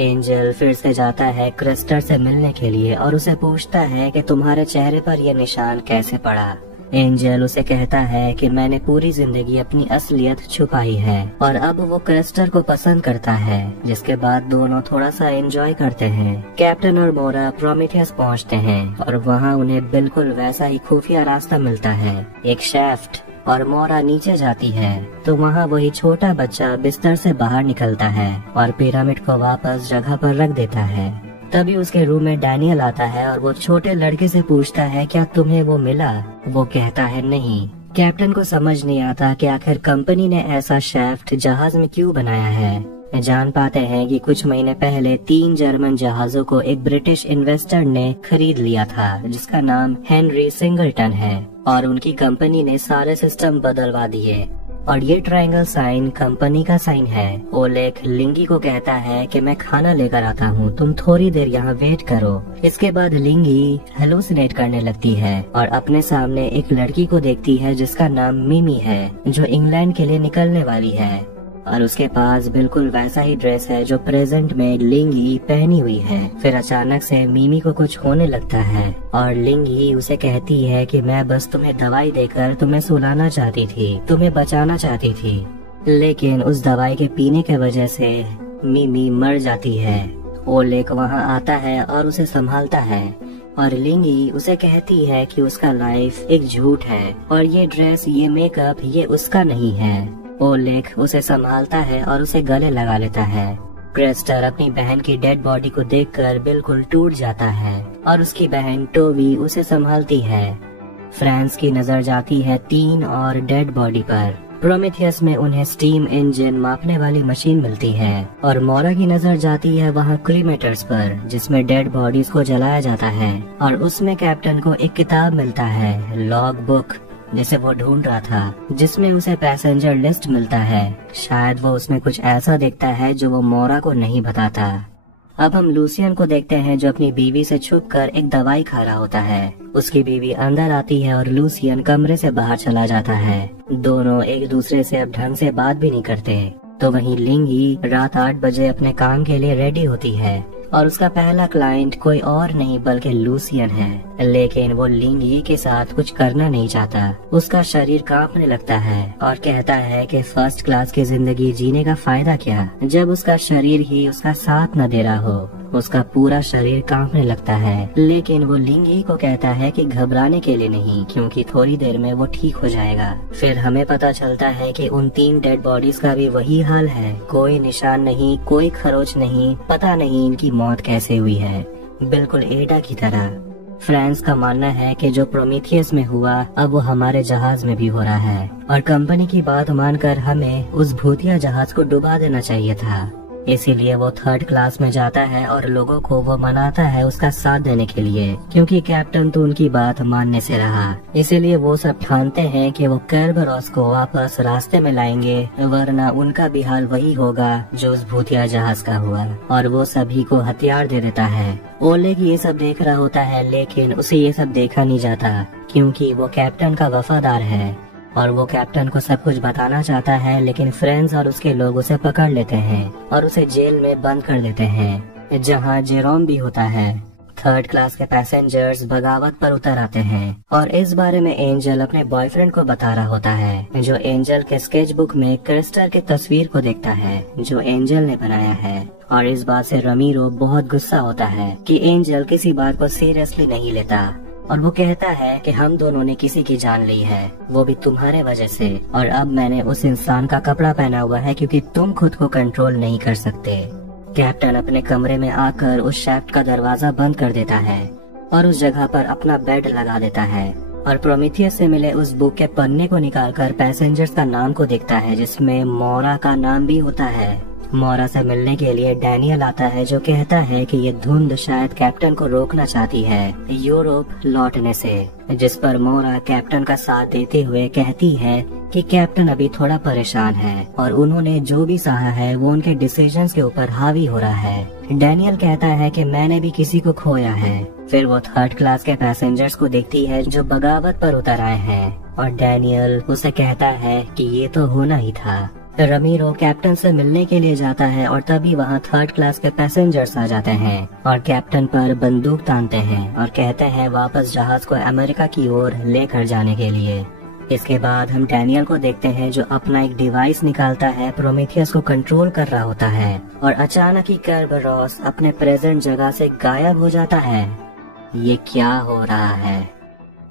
एंजल फिर से जाता है क्रिस्टर से मिलने के लिए और उसे पूछता है कि तुम्हारे चेहरे पर यह निशान कैसे पड़ा। एंजल उसे कहता है कि मैंने पूरी जिंदगी अपनी असलियत छुपाई है और अब वो क्रिस्टर को पसंद करता है, जिसके बाद दोनों थोड़ा सा एंजॉय करते हैं। कैप्टन और मोरा प्रोमेथियस पहुंचते हैं और वहां उन्हें बिल्कुल वैसा ही खुफिया रास्ता मिलता है, एक शेफ्ट, और मोरा नीचे जाती है तो वहाँ वही छोटा बच्चा बिस्तर से बाहर निकलता है और पिरामिड को वापस जगह पर रख देता है। तभी उसके रूम में डैनियल आता है और वो छोटे लड़के से पूछता है क्या तुम्हें वो मिला। वो कहता है नहीं। कैप्टन को समझ नहीं आता कि आखिर कंपनी ने ऐसा शेफ्ट जहाज में क्यों बनाया है। जान पाते हैं कि कुछ महीने पहले 3 जर्मन जहाजों को एक ब्रिटिश इन्वेस्टर ने खरीद लिया था जिसका नाम हेनरी सिंगलटन है और उनकी कंपनी ने सारे सिस्टम बदलवा दिए और ये ट्रायंगल साइन कंपनी का साइन है। ओलेग लिंगी को कहता है कि मैं खाना लेकर आता हूँ, तुम थोड़ी देर यहाँ वेट करो। इसके बाद लिंगी हेलुसिनेट करने लगती है और अपने सामने एक लड़की को देखती है जिसका नाम मिमी है, जो इंग्लैंड के लिए निकलने वाली है और उसके पास बिल्कुल वैसा ही ड्रेस है जो प्रेजेंट में लिंगी पहनी हुई है। फिर अचानक से मिमी को कुछ होने लगता है और लिंगी उसे कहती है कि मैं बस तुम्हें दवाई देकर तुम्हें सुलाना चाहती थी, तुम्हें बचाना चाहती थी, लेकिन उस दवाई के पीने के वजह से मिमी मर जाती है। ओलेग वहाँ आता है और उसे संभालता है और लिंगी उसे कहती है कि उसका लाइफ एक झूठ है और ये ड्रेस, ये मेकअप, ये उसका नहीं है। ओलेग उसे संभालता है और उसे गले लगा लेता है। क्रिस्टर अपनी बहन की डेड बॉडी को देखकर बिल्कुल टूट जाता है और उसकी बहन टोवी उसे संभालती है। फ्रांस की नजर जाती है 3 और डेड बॉडी पर। प्रोमेथियस में उन्हें स्टीम इंजन मापने वाली मशीन मिलती है और मोरा की नजर जाती है वहाँ क्रीमेटर्स पर, जिसमें डेड बॉडीज को जलाया जाता है और उसमें कैप्टन को एक किताब मिलता है, लॉग बुक, जिसे वो ढूंढ रहा था, जिसमें उसे पैसेंजर लिस्ट मिलता है। शायद वो उसमें कुछ ऐसा देखता है जो वो मोरा को नहीं बताता। अब हम लूसियन को देखते हैं जो अपनी बीवी से छुपकर एक दवाई खा रहा होता है। उसकी बीवी अंदर आती है और लूसियन कमरे से बाहर चला जाता है। दोनों एक दूसरे से अब ढंग से बात भी नहीं करते। तो वहीं लिंगी रात 8 बजे अपने काम के लिए रेडी होती है और उसका पहला क्लाइंट कोई और नहीं बल्कि लूसियन है, लेकिन वो लिंगी के साथ कुछ करना नहीं चाहता। उसका शरीर कांपने लगता है और कहता है कि फर्स्ट क्लास की जिंदगी जीने का फायदा क्या, जब उसका शरीर ही उसका साथ न दे रहा हो। उसका पूरा शरीर कांपने लगता है, लेकिन वो लिंगी को कहता है कि घबराने के लिए नहीं, क्योंकि थोड़ी देर में वो ठीक हो जाएगा। फिर हमें पता चलता है कि उन 3 डेड बॉडीज का भी वही हाल है, कोई निशान नहीं, कोई खरोच नहीं, पता नहीं इनकी मौत कैसे हुई है, बिल्कुल एडा की तरह। फ्रांस का मानना है कि जो प्रोमेथियस में हुआ अब वो हमारे जहाज में भी हो रहा है और कंपनी की बात मानकर हमें उस भूतिया जहाज को डुबा देना चाहिए था। इसीलिए वो 3rd क्लास में जाता है और लोगों को वो मनाता है उसका साथ देने के लिए, क्योंकि कैप्टन तो उनकी बात मानने से रहा। इसीलिए वो सब ठानते हैं कि वो केर्बरोस को वापस रास्ते में लाएंगे, वरना उनका भी हाल वही होगा जो उस भूतिया जहाज का हुआ, और वो सभी को हथियार दे देता है। ओलेग ये सब देख रहा होता है, लेकिन उसे ये सब देखा नहीं जाता, क्योंकि वो कैप्टन का वफादार है और वो कैप्टन को सब कुछ बताना चाहता है, लेकिन फ्रेंड्स और उसके लोग उसे पकड़ लेते हैं और उसे जेल में बंद कर देते हैं, जहाँ जेरोम भी होता है। थर्ड क्लास के पैसेंजर्स बगावत पर उतर आते हैं और इस बारे में एंजल अपने बॉयफ्रेंड को बता रहा होता है, जो एंजल के स्केच बुक में क्रिस्टल की तस्वीर को देखता है जो एंजल ने बनाया है। और इस बात से रमीरो बहुत गुस्सा होता है कि एंजल किसी बात को सीरियसली नहीं लेता और वो कहता है कि हम दोनों ने किसी की जान ली है, वो भी तुम्हारे वजह से, और अब मैंने उस इंसान का कपड़ा पहना हुआ है क्योंकि तुम खुद को कंट्रोल नहीं कर सकते। कैप्टन अपने कमरे में आकर उस शैफ्ट का दरवाजा बंद कर देता है और उस जगह पर अपना बेड लगा देता है और प्रोमीथियस से मिले उस बुक के पन्ने को निकालकर पैसेंजर्स का नाम को देखता है, जिसमें मोरा का नाम भी होता है। मोरा से मिलने के लिए डैनियल आता है जो कहता है कि ये धुंध शायद कैप्टन को रोकना चाहती है यूरोप लौटने से, जिस पर मोरा कैप्टन का साथ देते हुए कहती है कि कैप्टन अभी थोड़ा परेशान है और उन्होंने जो भी सहा है वो उनके डिसीजंस के ऊपर हावी हो रहा है। डैनियल कहता है कि मैंने भी किसी को खोया है। फिर वो थर्ड क्लास के पैसेंजर्स को देखती है जो बगावत पर उतर आए हैं और डैनियल उसे कहता है कि ये तो होना ही था। रमीरो कैप्टन से मिलने के लिए जाता है और तभी वहाँ थर्ड क्लास के पैसेंजर्स आ जाते हैं और कैप्टन पर बंदूक तानते हैं और कहते हैं वापस जहाज को अमेरिका की ओर लेकर जाने के लिए। इसके बाद हम डैनियल को देखते हैं जो अपना एक डिवाइस निकालता है, प्रोमीथियस को कंट्रोल कर रहा होता है और अचानक ही कर्बरोस अपने प्रेजेंट जगह से गायब हो जाता है। ये क्या हो रहा है?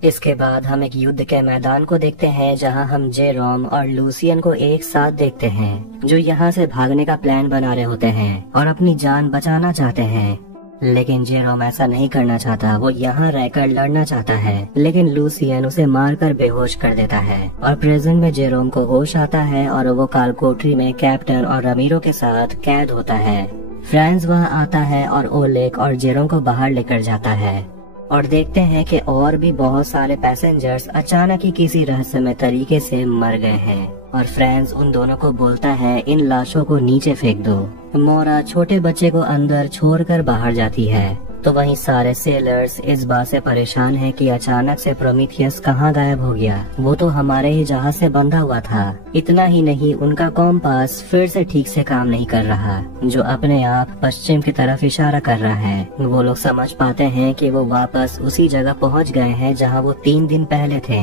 इसके बाद हम एक युद्ध के मैदान को देखते हैं जहां हम जेरोम और लूसियन को एक साथ देखते हैं जो यहां से भागने का प्लान बना रहे होते हैं और अपनी जान बचाना चाहते हैं, लेकिन जेरोम ऐसा नहीं करना चाहता। वो यहाँ रहकर लड़ना चाहता है, लेकिन लूसियन उसे मारकर बेहोश कर देता है और प्रेजेंट में जेरोम को होश आता है और वो काल कोठरी में कैप्टन और रमीरो के साथ कैद होता है। फ्रांस वहाँ आता है और ओलेग और जेरोम को बाहर लेकर जाता है और देखते हैं कि और भी बहुत सारे पैसेंजर्स अचानक ही किसी रहस्यमय तरीके से मर गए हैं और फ्रांस उन दोनों को बोलता है इन लाशों को नीचे फेंक दो। मोरा छोटे बच्चे को अंदर छोड़कर बाहर जाती है तो वहीं सारे सेलर्स इस बात से परेशान हैं कि अचानक से प्रोमीथियस कहाँ गायब हो गया। वो तो हमारे ही जहाज से बंधा हुआ था। इतना ही नहीं, उनका कॉम्पास फिर से ठीक से काम नहीं कर रहा जो अपने आप पश्चिम की तरफ इशारा कर रहा है। वो लोग समझ पाते हैं कि वो वापस उसी जगह पहुंच गए हैं जहां वो 3 दिन पहले थे।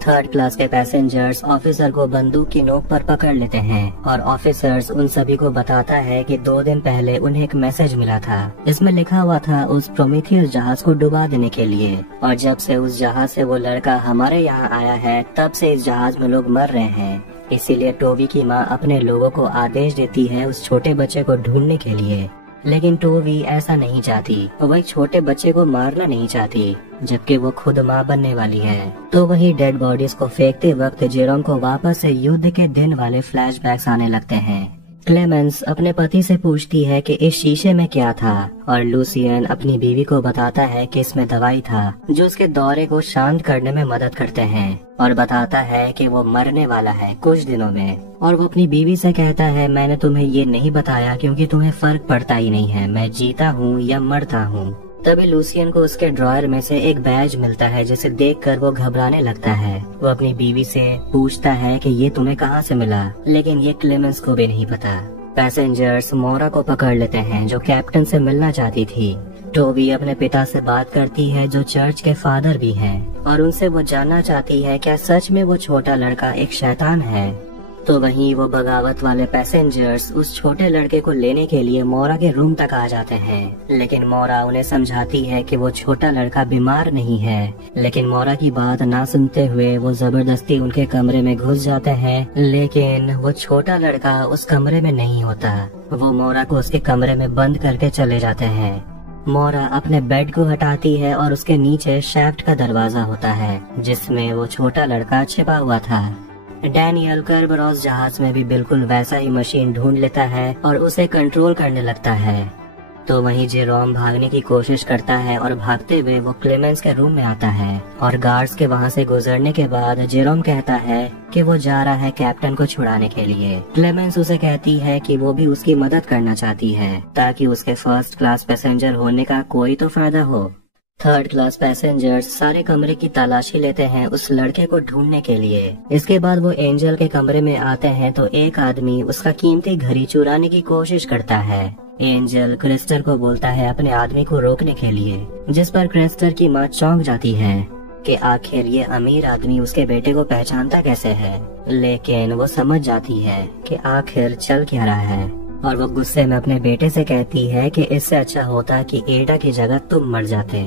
थर्ड क्लास के पैसेंजर्स ऑफिसर को बंदूक की नोक पर पकड़ लेते हैं और ऑफिसर्स उन सभी को बताता है कि 2 दिन पहले उन्हें एक मैसेज मिला था। इसमें लिखा हुआ था उस प्रोमीथियस जहाज को डुबा देने के लिए, और जब से उस जहाज से वो लड़का हमारे यहाँ आया है तब से इस जहाज में लोग मर रहे हैं। इसीलिए टोवी की माँ अपने लोगों को आदेश देती है उस छोटे बच्चे को ढूंढने के लिए, लेकिन टोवी ऐसा नहीं चाहती। वह एक छोटे बच्चे को मारना नहीं चाहती जबकि वो खुद माँ बनने वाली है। तो वही डेड बॉडीज को फेंकते वक्त जेरोम को वापस से युद्ध के दिन वाले फ्लैशबैक्स आने लगते हैं। क्लेमेंस अपने पति से पूछती है कि इस शीशे में क्या था और लूसियन अपनी बीवी को बताता है कि इसमें दवाई था जो उसके दौरे को शांत करने में मदद करते हैं और बताता है कि वो मरने वाला है कुछ दिनों में। और वो अपनी बीवी से कहता है मैंने तुम्हें ये नहीं बताया क्योंकि तुम्हें फर्क पड़ता ही नहीं है, मैं जीता हूँ या मरता हूँ। तभी लूसियन को उसके ड्रॉयर में से एक बैज मिलता है जिसे देखकर वो घबराने लगता है। वो अपनी बीवी से पूछता है कि ये तुम्हें कहाँ से मिला, लेकिन ये क्लेमेंस को भी नहीं पता। पैसेंजर्स मोरा को पकड़ लेते हैं जो कैप्टन से मिलना चाहती थी। टोबी अपने पिता से बात करती है जो चर्च के फादर भी हैं और उनसे वो जानना चाहती है क्या सच में वो छोटा लड़का एक शैतान है। तो वहीं वो बगावत वाले पैसेंजर्स उस छोटे लड़के को लेने के लिए मोरा के रूम तक आ जाते हैं, लेकिन मोरा उन्हें समझाती है कि वो छोटा लड़का बीमार नहीं है। लेकिन मोरा की बात ना सुनते हुए वो जबरदस्ती उनके कमरे में घुस जाते हैं, लेकिन वो छोटा लड़का उस कमरे में नहीं होता। वो मोरा को उसके कमरे में बंद करके चले जाते हैं। मोरा अपने बेड को हटाती है और उसके नीचे शैफ्ट का दरवाजा होता है जिसमें वो छोटा लड़का छिपा हुआ था। डैनियल कर्बरोस जहाज में भी बिल्कुल वैसा ही मशीन ढूंढ लेता है और उसे कंट्रोल करने लगता है। तो वहीं जेरोम भागने की कोशिश करता है और भागते हुए वो क्लेमेंस के रूम में आता है और गार्ड्स के वहां से गुजरने के बाद जेरोम कहता है कि वो जा रहा है कैप्टन को छुड़ाने के लिए। क्लेमेंस उसे कहती है कि वो भी उसकी मदद करना चाहती है ताकि उसके फर्स्ट क्लास पैसेंजर होने का कोई तो फायदा हो। थर्ड क्लास पैसेंजर्स सारे कमरे की तलाशी लेते हैं उस लड़के को ढूंढने के लिए। इसके बाद वो एंजल के कमरे में आते हैं तो एक आदमी उसका कीमती घड़ी चुराने की कोशिश करता है। एंजल क्रिस्टर को बोलता है अपने आदमी को रोकने के लिए, जिस पर क्रिस्टर की माँ चौंक जाती है कि आखिर ये अमीर आदमी उसके बेटे को पहचानता कैसे है। लेकिन वो समझ जाती है कि आखिर चल क्या रहा है और वो गुस्से में अपने बेटे से कहती है कि इससे अच्छा होता कि एडा की जगह तुम मर जाते।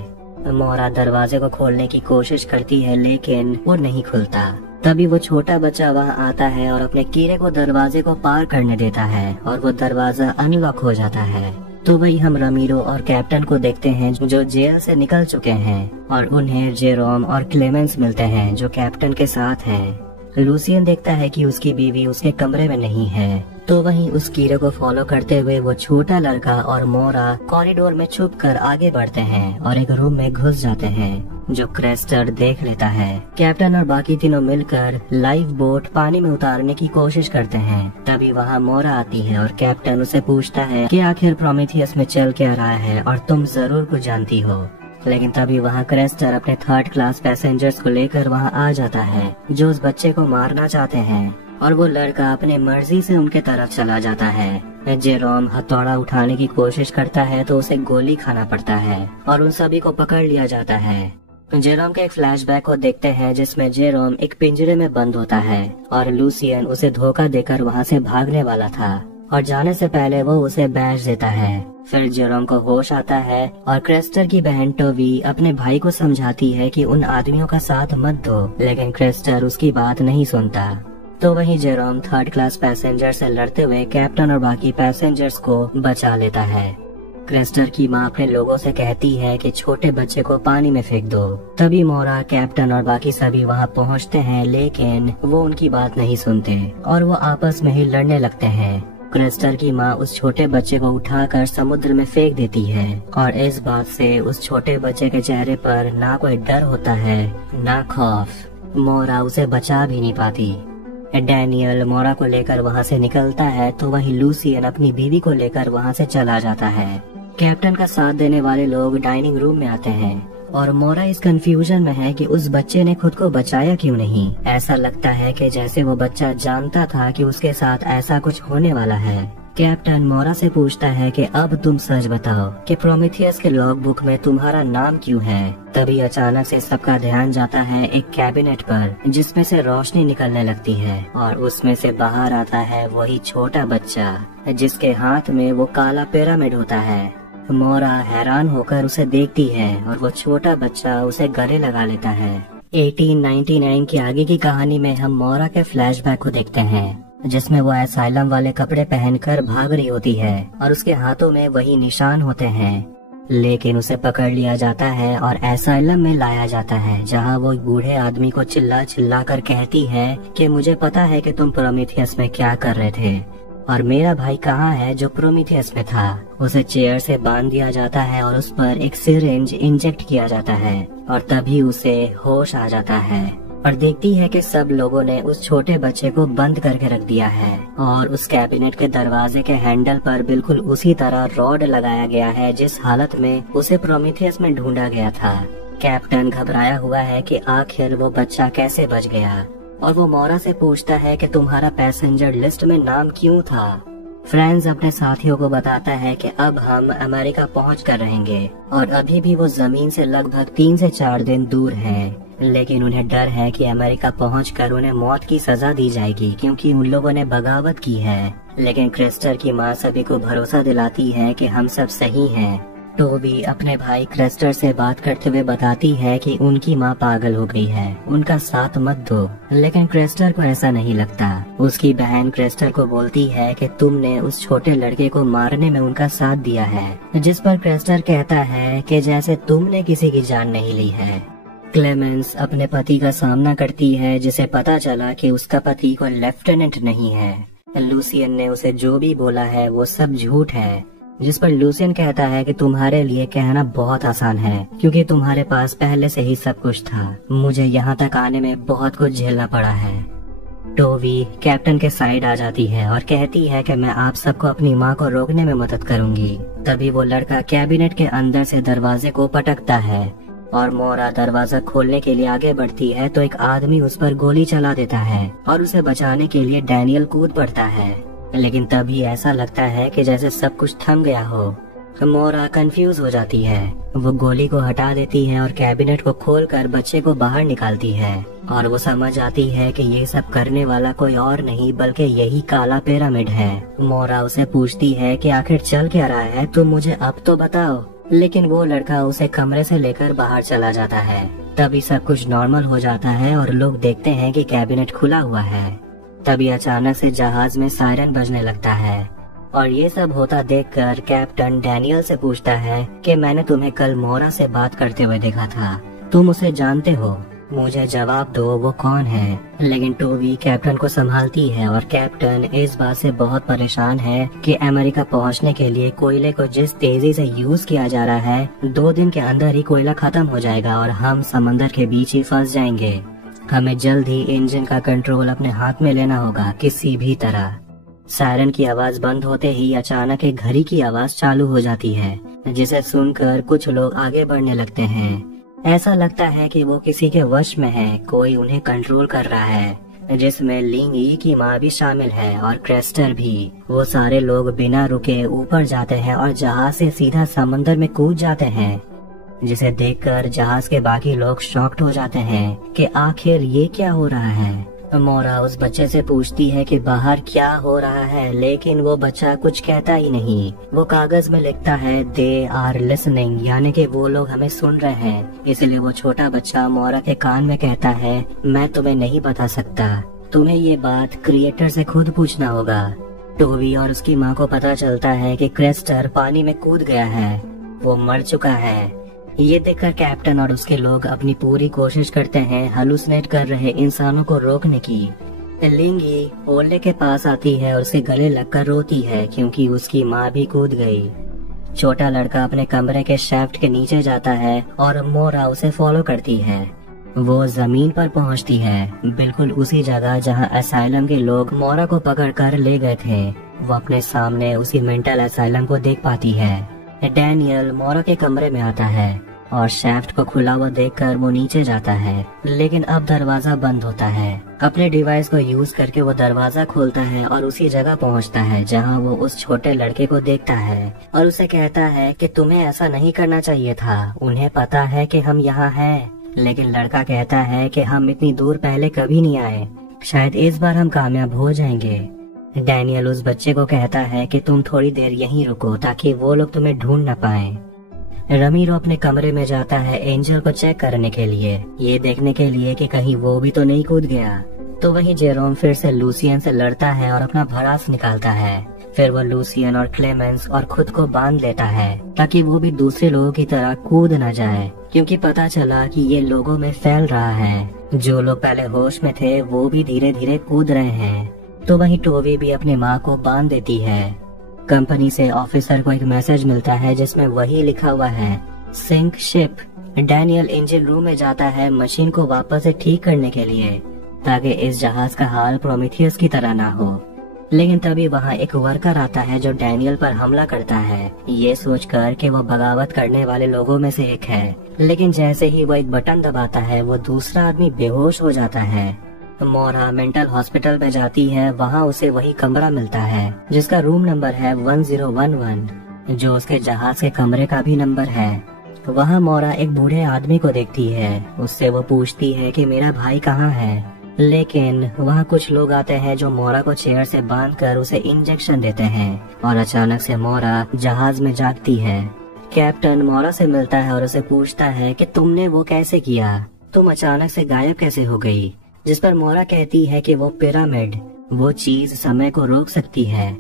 मोरा दरवाजे को खोलने की कोशिश करती है लेकिन वो नहीं खुलता। तभी वो छोटा बच्चा वहाँ आता है और अपने कीड़े को दरवाजे को पार करने देता है और वो दरवाजा अनलॉक हो जाता है। तो वही हम रमीरो और कैप्टन को देखते हैं जो जेल से निकल चुके हैं और उन्हें जेरोम और क्लेमेंस मिलते हैं जो कैप्टन के साथ हैं। लूसियन देखता है कि उसकी बीवी उसके कमरे में नहीं है, तो वहीं उस कीड़े को फॉलो करते हुए वो छोटा लड़का और मोरा कॉरिडोर में छुपकर आगे बढ़ते हैं और एक रूम में घुस जाते हैं जो क्रेस्टर देख लेता है। कैप्टन और बाकी तीनों मिलकर लाइफ बोट पानी में उतारने की कोशिश करते हैं। तभी वहाँ मोरा आती है और कैप्टन उसे पूछता है कि आखिर प्रोमेथियस में चल क्या रहा है और तुम जरूर कुछ जानती हो। लेकिन तभी वहाँ क्रेस्टर अपने थर्ड क्लास पैसेंजर्स को लेकर वहाँ आ जाता है जो उस बच्चे को मारना चाहते हैं और वो लड़का अपने मर्जी से उनके तरफ चला जाता है। जेरोम हथौड़ा उठाने की कोशिश करता है तो उसे गोली खाना पड़ता है और उन सभी को पकड़ लिया जाता है। जेरोम के एक फ्लैशबैक को देखते हैं जिसमें जेरोम एक पिंजरे में बंद होता है और लूसियन उसे धोखा देकर वहाँ से भागने वाला था और जाने से पहले वो उसे बैज देता है। फिर जेरोम को होश आता है और क्रेस्टर की बहन टोवी अपने भाई को समझाती है कि उन आदमियों का साथ मत दो, लेकिन क्रेस्टर उसकी बात नहीं सुनता। तो वहीं जेरोम थर्ड क्लास पैसेंजर से लड़ते हुए कैप्टन और बाकी पैसेंजर्स को बचा लेता है। क्रेस्टर की माँ अपने लोगों से कहती है कि छोटे बच्चे को पानी में फेंक दो। तभी मोरा, कैप्टन और बाकी सभी वहाँ पहुँचते हैं लेकिन वो उनकी बात नहीं सुनते और वो आपस में ही लड़ने लगते हैं। क्रिस्टर की माँ उस छोटे बच्चे को उठाकर समुद्र में फेंक देती है और इस बात से उस छोटे बच्चे के चेहरे पर ना कोई डर होता है ना खौफ। मोरा उसे बचा भी नहीं पाती। डैनियल मोरा को लेकर वहाँ से निकलता है तो वहीं लूसियन अपनी बीवी को लेकर वहाँ से चला जाता है। कैप्टन का साथ देने वाले लोग डाइनिंग रूम में आते हैं और मोरा इस कंफ्यूजन में है कि उस बच्चे ने खुद को बचाया क्यों नहीं। ऐसा लगता है कि जैसे वो बच्चा जानता था कि उसके साथ ऐसा कुछ होने वाला है। कैप्टन मोरा से पूछता है कि अब तुम सच बताओ कि प्रोमेथियस के लॉग बुक में तुम्हारा नाम क्यों है। तभी अचानक से सबका ध्यान जाता है एक कैबिनेट पर जिसमें से रोशनी निकलने लगती है और उसमें से बाहर आता है वही छोटा बच्चा जिसके हाथ में वो काला पिरामिड होता है। मोरा हैरान होकर उसे देखती है और वो छोटा बच्चा उसे गले लगा लेता है। 1899 की आगे की कहानी में हम मोरा के फ्लैशबैक को देखते हैं जिसमें वो असाइलम वाले कपड़े पहनकर भाग रही होती है और उसके हाथों में वही निशान होते हैं। लेकिन उसे पकड़ लिया जाता है और असाइलम में लाया जाता है जहां वो बूढ़े आदमी को चिल्ला चिल्ला कर कहती है कि मुझे पता है कि तुम प्रोमेथियस में क्या कर रहे थे और मेरा भाई कहाँ है जो प्रोमेथियस में था। उसे चेयर से बांध दिया जाता है और उस पर एक सिरिंज इंजेक्ट किया जाता है और तभी उसे होश आ जाता है और देखती है कि सब लोगों ने उस छोटे बच्चे को बंद करके रख दिया है और उस कैबिनेट के दरवाजे के हैंडल पर बिल्कुल उसी तरह रॉड लगाया गया है जिस हालत में उसे प्रोमेथियस में ढूंढा गया था। कैप्टन घबराया हुआ है कि आखिर वो बच्चा कैसे बच गया और वो मोरा से पूछता है कि तुम्हारा पैसेंजर लिस्ट में नाम क्यों था। फ्रेंड्स अपने साथियों को बताता है कि अब हम अमेरिका पहुंच कर रहेंगे और अभी भी वो जमीन से लगभग 3 से 4 दिन दूर हैं। लेकिन उन्हें डर है कि अमेरिका पहुंचकर उन्हें मौत की सजा दी जाएगी क्योंकि उन लोगों ने बगावत की है। लेकिन क्रिस्टर की माँ सभी को भरोसा दिलाती है कि हम सब सही हैं। टोबी अपने भाई क्रिस्टर से बात करते हुए बताती है कि उनकी माँ पागल हो गई है, उनका साथ मत दो। लेकिन क्रिस्टर को ऐसा नहीं लगता। उसकी बहन क्रिस्टर को बोलती है कि तुमने उस छोटे लड़के को मारने में उनका साथ दिया है, जिस पर क्रिस्टर कहता है कि जैसे तुमने किसी की जान नहीं ली है। क्लेमेंस अपने पति का सामना करती है जिसे पता चला कि उसका पति कोई लेफ्टिनेंट नहीं है। लूसियन ने उसे जो भी बोला है वो सब झूठ है, जिस पर लूसियन कहता है कि तुम्हारे लिए कहना बहुत आसान है क्योंकि तुम्हारे पास पहले से ही सब कुछ था। मुझे यहाँ तक आने में बहुत कुछ झेलना पड़ा है। टोवी कैप्टन के साइड आ जाती है और कहती है कि मैं आप सबको अपनी माँ को रोकने में मदद करूंगी। तभी वो लड़का कैबिनेट के अंदर से दरवाजे को पटकता है और मोरा दरवाजा खोलने के लिए आगे बढ़ती है तो एक आदमी उस पर गोली चला देता है और उसे बचाने के लिए डैनियल कूद पड़ता है। लेकिन तभी ऐसा लगता है कि जैसे सब कुछ थम गया हो। मोरा कंफ्यूज हो जाती है। वो गोली को हटा देती है और कैबिनेट को खोलकर बच्चे को बाहर निकालती है और वो समझ आती है कि ये सब करने वाला कोई और नहीं बल्कि यही काला पिरामिड है। मोरा उसे पूछती है कि आखिर चल क्या रहा है, तुम मुझे अब तो बताओ। लेकिन वो लड़का उसे कमरे से लेकर बाहर चला जाता है। तभी सब कुछ नॉर्मल हो जाता है और लोग देखते हैं कि कैबिनेट खुला हुआ है। तभी अचानक से जहाज में सायरन बजने लगता है और ये सब होता देखकर कैप्टन डैनियल से पूछता है कि मैंने तुम्हें कल मोरा से बात करते हुए देखा था, तुम उसे जानते हो? मुझे जवाब दो, वो कौन है? लेकिन टोवी कैप्टन को संभालती है और कैप्टन इस बात से बहुत परेशान है कि अमेरिका पहुंचने के लिए कोयले को जिस तेजी से यूज किया जा रहा है, 2 दिन के अंदर ही कोयला खत्म हो जाएगा और हम समंदर के बीच ही फंस जाएंगे। हमें जल्द ही इंजन का कंट्रोल अपने हाथ में लेना होगा किसी भी तरह। सायरन की आवाज बंद होते ही अचानक एक घड़ी की आवाज चालू हो जाती है, जिसे सुनकर कुछ लोग आगे बढ़ने लगते हैं। ऐसा लगता है कि वो किसी के वश में है, कोई उन्हें कंट्रोल कर रहा है, जिसमें लिंगी की माँ भी शामिल है और क्रेस्टर भी। वो सारे लोग बिना रुके ऊपर जाते हैं और जहाज से सीधा समंदर में कूद जाते हैं, जिसे देखकर जहाज के बाकी लोग शॉक्ड हो जाते हैं कि आखिर ये क्या हो रहा है। मोरा उस बच्चे से पूछती है कि बाहर क्या हो रहा है, लेकिन वो बच्चा कुछ कहता ही नहीं। वो कागज में लिखता है दे आर लिसनिंग, यानी कि वो लोग हमें सुन रहे हैं। इसलिए वो छोटा बच्चा मोरा के कान में कहता है मैं तुम्हें नहीं बता सकता, तुम्हें ये बात क्रिएटर से खुद पूछना होगा। टोवी और उसकी माँ को पता चलता है कि क्रेस्टर पानी में कूद गया है, वो मर चुका है। ये देखकर कैप्टन और उसके लोग अपनी पूरी कोशिश करते हैं हलुसिनेट कर रहे इंसानों को रोकने की। लिंगी ओले के पास आती है और उसे गले लगकर रोती है क्योंकि उसकी माँ भी कूद गई। छोटा लड़का अपने कमरे के शाफ्ट के नीचे जाता है और मोरा उसे फॉलो करती है। वो जमीन पर पहुंचती है, बिल्कुल उसी जगह जहां असाइलम के लोग मोरा को पकड़कर ले गए थे। वो अपने सामने उसी मेंटल असाइलम को देख पाती है। डैनियल मोरा के कमरे में आता है और शाफ्ट को खुला हुआ देखकर वो नीचे जाता है, लेकिन अब दरवाजा बंद होता है। अपने डिवाइस को यूज करके वो दरवाजा खोलता है और उसी जगह पहुंचता है जहां वो उस छोटे लड़के को देखता है और उसे कहता है कि तुम्हें ऐसा नहीं करना चाहिए था, उन्हें पता है कि हम यहाँ हैं। लेकिन लड़का कहता है कि हम इतनी दूर पहले कभी नहीं आए, शायद इस बार हम कामयाब हो जाएंगे। डैनियल उस बच्चे को कहता है कि तुम थोड़ी देर यहीं रुको ताकि वो लोग तुम्हें ढूंढ न पाए। रमीरो अपने कमरे में जाता है एंजल को चेक करने के लिए, ये देखने के लिए कि कहीं वो भी तो नहीं कूद गया। तो वहीं जेरोम फिर से लूसियन से लड़ता है और अपना भड़ास निकालता है। फिर वो लूसियन और क्लेमेंस और खुद को बांध लेता है ताकि वो भी दूसरे लोगों की तरह कूद न जाए, क्योंकि पता चला कि ये लोगों में फैल रहा है। जो लोग पहले होश में थे वो भी धीरे धीरे कूद रहे हैं। तो वहीं टोवी भी अपनी माँ को बांध देती है। कंपनी से ऑफिसर को एक मैसेज मिलता है जिसमें वही लिखा हुआ है sink ship. Daniel engine room में जाता है मशीन को वापस से ठीक करने के लिए ताकि इस जहाज का हाल प्रोमेथियस की तरह ना हो। लेकिन तभी वहाँ एक वर्कर आता है जो डैनियल पर हमला करता है, ये सोचकर कि वो बगावत करने वाले लोगों में से एक है। लेकिन जैसे ही वो एक बटन दबाता है वो दूसरा आदमी बेहोश हो जाता है। मोरा मेंटल हॉस्पिटल में जाती है, वहाँ उसे वही कमरा मिलता है जिसका रूम नंबर है 1011, जो उसके जहाज के कमरे का भी नंबर है। वहाँ मोरा एक बूढ़े आदमी को देखती है, उससे वो पूछती है कि मेरा भाई कहाँ है। लेकिन वहाँ कुछ लोग आते हैं जो मोरा को चेयर से बांधकर उसे इंजेक्शन देते हैं और अचानक से मोरा जहाज में जागती है। कैप्टन मोरा से मिलता है और उसे पूछता है कि तुमने वो कैसे किया, तुम अचानक से गायब कैसे हो गई। जिस पर मोरा कहती है कि वो पिरामिड, वो चीज समय को रोक सकती है।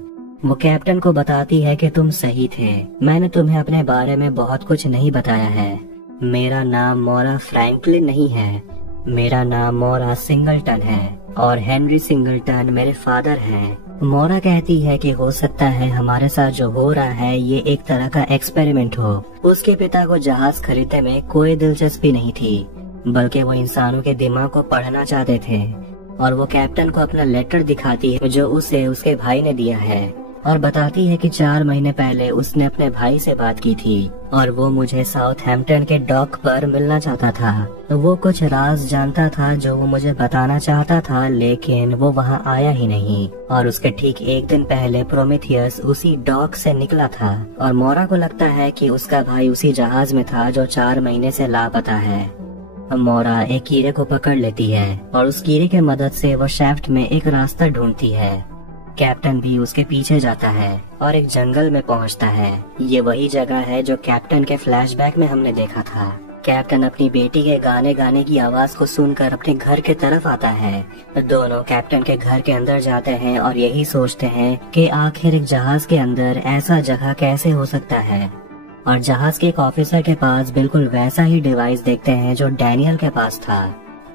वो कैप्टन को बताती है कि तुम सही थे, मैंने तुम्हें अपने बारे में बहुत कुछ नहीं बताया है। मेरा नाम मोरा फ्रैंकलिन नहीं है, मेरा नाम मोरा सिंगलटन है और हेनरी सिंगलटन मेरे फादर हैं। मोरा कहती है कि हो सकता है हमारे साथ जो हो रहा है ये एक तरह का एक्सपेरिमेंट हो। उसके पिता को जहाज खरीदने में कोई दिलचस्पी नहीं थी, बल्कि वो इंसानों के दिमाग को पढ़ना चाहते थे। और वो कैप्टन को अपना लेटर दिखाती है जो उसे उसके भाई ने दिया है और बताती है कि 4 महीने पहले उसने अपने भाई से बात की थी और वो मुझे साउथहैम्पटन के डॉक पर मिलना चाहता था। वो कुछ राज जानता था जो वो मुझे बताना चाहता था, लेकिन वो वहाँ आया ही नहीं। और उसके ठीक एक दिन पहले प्रोमेथियस उसी डॉक से निकला था और मोरा को लगता है कि उसका भाई उसी जहाज में था जो 4 महीने से लापता है। मोरा एक कीड़े को पकड़ लेती है और उस कीड़े के मदद से वो शाफ्ट में एक रास्ता ढूंढती है। कैप्टन भी उसके पीछे जाता है और एक जंगल में पहुंचता है। ये वही जगह है जो कैप्टन के फ्लैशबैक में हमने देखा था। कैप्टन अपनी बेटी के गाने गाने की आवाज को सुनकर अपने घर के तरफ आता है। दोनों कैप्टन के घर के अंदर जाते हैं और यही सोचते हैं कि आखिर एक जहाज के अंदर ऐसा जगह कैसे हो सकता है। और जहाज के एक ऑफिसर के पास बिल्कुल वैसा ही डिवाइस देखते हैं जो डैनियल के पास था।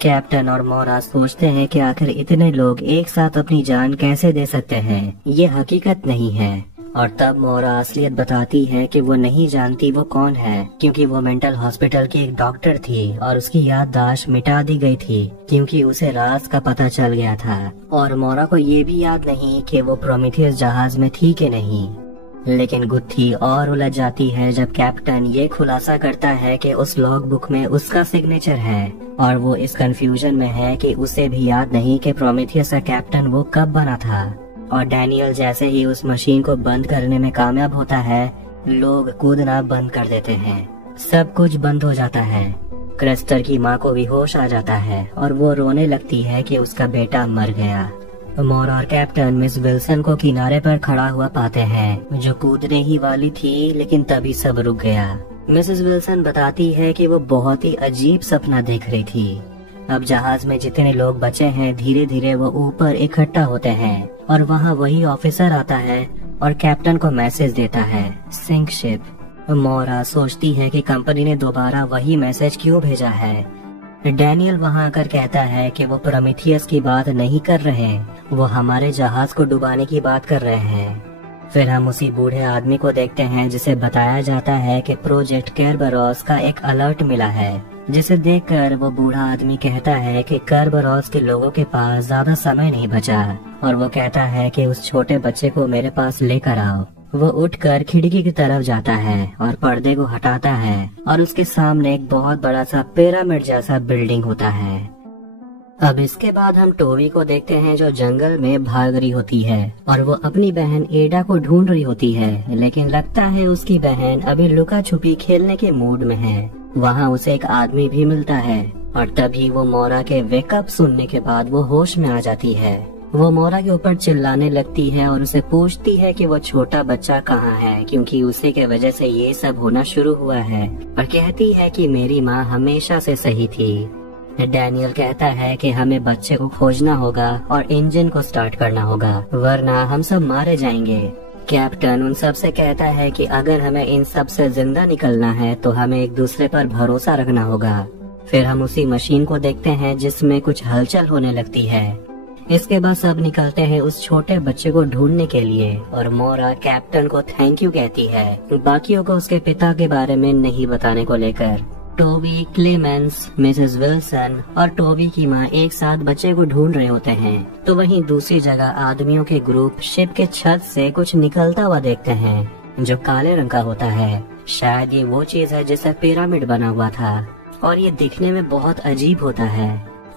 कैप्टन और मोरा सोचते हैं कि आखिर इतने लोग एक साथ अपनी जान कैसे दे सकते हैं, ये हकीकत नहीं है। और तब मोरा असलियत बताती है कि वो नहीं जानती वो कौन है, क्योंकि वो मेंटल हॉस्पिटल की एक डॉक्टर थी और उसकी याददाश्त मिटा दी गई थी क्योंकि उसे राज का पता चल गया था। और मोरा को ये भी याद नहीं कि वो प्रोमेथियस जहाज में थी कि नहीं। लेकिन गुत्थी और उलझ जाती है जब कैप्टन ये खुलासा करता है कि उस लॉग बुक में उसका सिग्नेचर है और वो इस कंफ्यूजन में है कि उसे भी याद नहीं कि प्रोमेथियस का कैप्टन वो कब बना था। और डैनियल जैसे ही उस मशीन को बंद करने में कामयाब होता है, लोग कूदना बंद कर देते हैं। सब कुछ बंद हो जाता है। क्रेस्टर की माँ को भी होश आ जाता है और वो रोने लगती है कि उसका बेटा मर गया। मोरा और कैप्टन मिस विल्सन को किनारे पर खड़ा हुआ पाते हैं, जो कूदने ही वाली थी, लेकिन तभी सब रुक गया। मिसेस विल्सन बताती है कि वो बहुत ही अजीब सपना देख रही थी। अब जहाज में जितने लोग बचे हैं धीरे धीरे वो ऊपर इकट्ठा होते हैं और वहाँ वही ऑफिसर आता है और कैप्टन को मैसेज देता है, सिंक शिप। मोरा सोचती है कि कंपनी ने दोबारा वही मैसेज क्यों भेजा है। डैनियल वहाँ आकर कहता है कि वो प्रोमेथियस की बात नहीं कर रहे, वो हमारे जहाज को डुबाने की बात कर रहे हैं। फिर हम उसी बूढ़े आदमी को देखते हैं जिसे बताया जाता है कि प्रोजेक्ट केरबरोस का एक अलर्ट मिला है, जिसे देखकर वो बूढ़ा आदमी कहता है कि केरबरोस के लोगों के पास ज्यादा समय नहीं बचा और वो कहता है कि उस छोटे बच्चे को मेरे पास लेकर आओ। वो उठकर खिड़की की तरफ जाता है और पर्दे को हटाता है और उसके सामने एक बहुत बड़ा सा पिरामिड जैसा बिल्डिंग होता है। अब इसके बाद हम टोवी को देखते हैं जो जंगल में भाग रही होती है और वो अपनी बहन एडा को ढूंढ रही होती है, लेकिन लगता है उसकी बहन अभी लुका छुपी खेलने के मूड में है। वहाँ उसे एक आदमी भी मिलता है और तभी वो मोरा के वेकअप सुनने के बाद वो होश में आ जाती है। वो मोरा के ऊपर चिल्लाने लगती है और उसे पूछती है कि वो छोटा बच्चा कहाँ है, क्योंकि उसी के वजह से ये सब होना शुरू हुआ है, और कहती है कि मेरी माँ हमेशा से सही थी। डैनियल कहता है कि हमें बच्चे को खोजना होगा और इंजन को स्टार्ट करना होगा, वरना हम सब मारे जाएंगे। कैप्टन उन सब से कहता है कि अगर हमें इन सब से जिंदा निकलना है तो हमें एक दूसरे पर भरोसा रखना होगा। फिर हम उसी मशीन को देखते हैं जिसमें कुछ हलचल होने लगती है। इसके बाद सब निकलते हैं उस छोटे बच्चे को ढूंढने के लिए और मोरा कैप्टन को थैंक यू कहती है, बाकियों को उसके पिता के बारे में नहीं बताने को लेकर। टोबी, क्लेमेंस, मिसेस विल्सन और टोबी की माँ एक साथ बच्चे को ढूंढ रहे होते हैं, तो वहीं दूसरी जगह आदमियों के ग्रुप शिप के छत से कुछ निकलता हुआ देखते हैं जो काले रंग का होता है। शायद ये वो चीज है जिससे पिरामिड बना हुआ था और ये दिखने में बहुत अजीब होता है।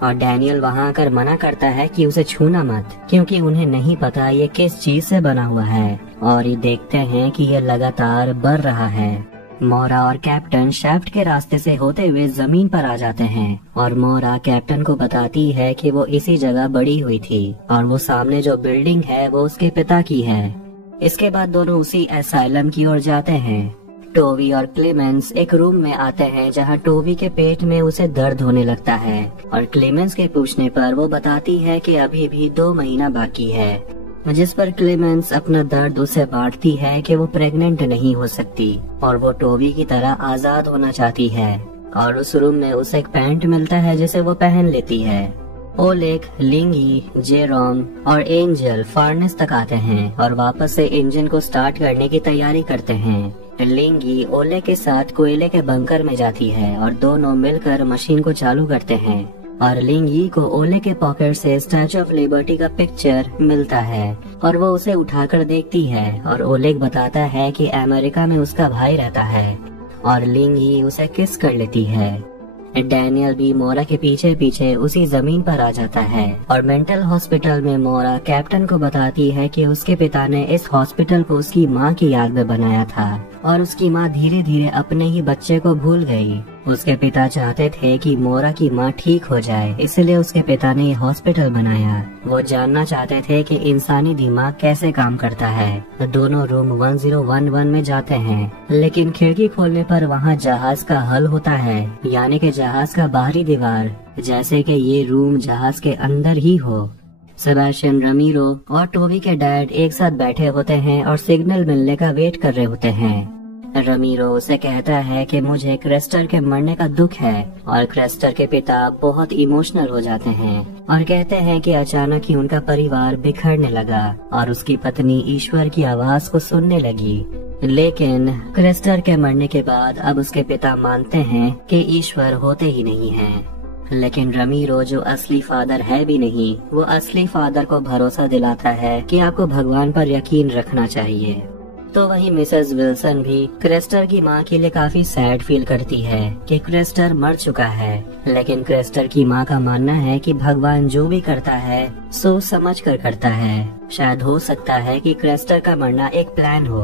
और डैनियल वहाँ आकर मना करता है कि उसे छूना मत, क्योंकि उन्हें नहीं पता ये किस चीज से बना हुआ है। और ये देखते हैं कि ये लगातार बढ़ रहा है। मोरा और कैप्टन शाफ्ट के रास्ते से होते हुए जमीन पर आ जाते हैं और मोरा कैप्टन को बताती है कि वो इसी जगह बड़ी हुई थी और वो सामने जो बिल्डिंग है वो उसके पिता की है। इसके बाद दोनों उसी एसाइलम की ओर जाते हैं। टोवी और क्लेमेंस एक रूम में आते हैं जहां टोवी के पेट में उसे दर्द होने लगता है और क्लेमेंस के पूछने पर वो बताती है कि अभी भी 2 महीना बाकी है, जिस पर क्लेमेंस अपना दर्द उसे बांटती है कि वो प्रेग्नेंट नहीं हो सकती और वो टोवी की तरह आजाद होना चाहती है। और उस रूम में उसे एक पैंट मिलता है जिसे वो पहन लेती है। ओलेग, लिंगी, जेरोम और एंजल फार्नेस तक आते हैं और वापस से इंजन को स्टार्ट करने की तैयारी करते हैं। लिंगी ओले के साथ कोयले के बंकर में जाती है और दोनों मिलकर मशीन को चालू करते हैं। और लिंग यी को ओले के पॉकेट से स्टैचू ऑफ लिबर्टी का पिक्चर मिलता है और वो उसे उठाकर देखती है और ओलेग बताता है कि अमेरिका में उसका भाई रहता है और लिंग यी उसे किस कर लेती है। डैनियल भी मोरा के पीछे पीछे उसी जमीन पर आ जाता है और मेंटल हॉस्पिटल में मोरा कैप्टन को बताती है कि उसके पिता ने इस हॉस्पिटल को उसकी माँ की याद में बनाया था और उसकी माँ धीरे धीरे अपने ही बच्चे को भूल गई। उसके पिता चाहते थे कि मोरा की माँ ठीक हो जाए, इसलिए उसके पिता ने ये हॉस्पिटल बनाया। वो जानना चाहते थे कि इंसानी दिमाग कैसे काम करता है। दोनों रूम 1011 में जाते हैं, लेकिन खिड़की खोलने पर वहाँ जहाज का हल होता है, यानी कि जहाज का बाहरी दीवार, जैसे कि ये रूम जहाज के अंदर ही हो। सेबेस्टियन, रमीरो और टोबी के डैड एक साथ बैठे होते हैं और सिग्नल मिलने का वेट कर रहे होते हैं। रमीरो उसे कहता है कि मुझे क्रेस्टर के मरने का दुख है और क्रेस्टर के पिता बहुत इमोशनल हो जाते हैं और कहते हैं कि अचानक ही उनका परिवार बिखरने लगा और उसकी पत्नी ईश्वर की आवाज को सुनने लगी। लेकिन क्रेस्टर के मरने के बाद अब उसके पिता मानते हैं कि ईश्वर होते ही नहीं हैं। लेकिन रमीरो, जो असली फादर है भी नहीं, वो असली फादर को भरोसा दिलाता है कि आपको भगवान पर यकीन रखना चाहिए। तो वहीं मिसेस विल्सन भी क्रेस्टर की माँ के लिए काफी सैड फील करती है कि क्रेस्टर मर चुका है, लेकिन क्रेस्टर की माँ का मानना है कि भगवान जो भी करता है सोच समझ कर करता है। शायद हो सकता है कि क्रेस्टर का मरना एक प्लान हो।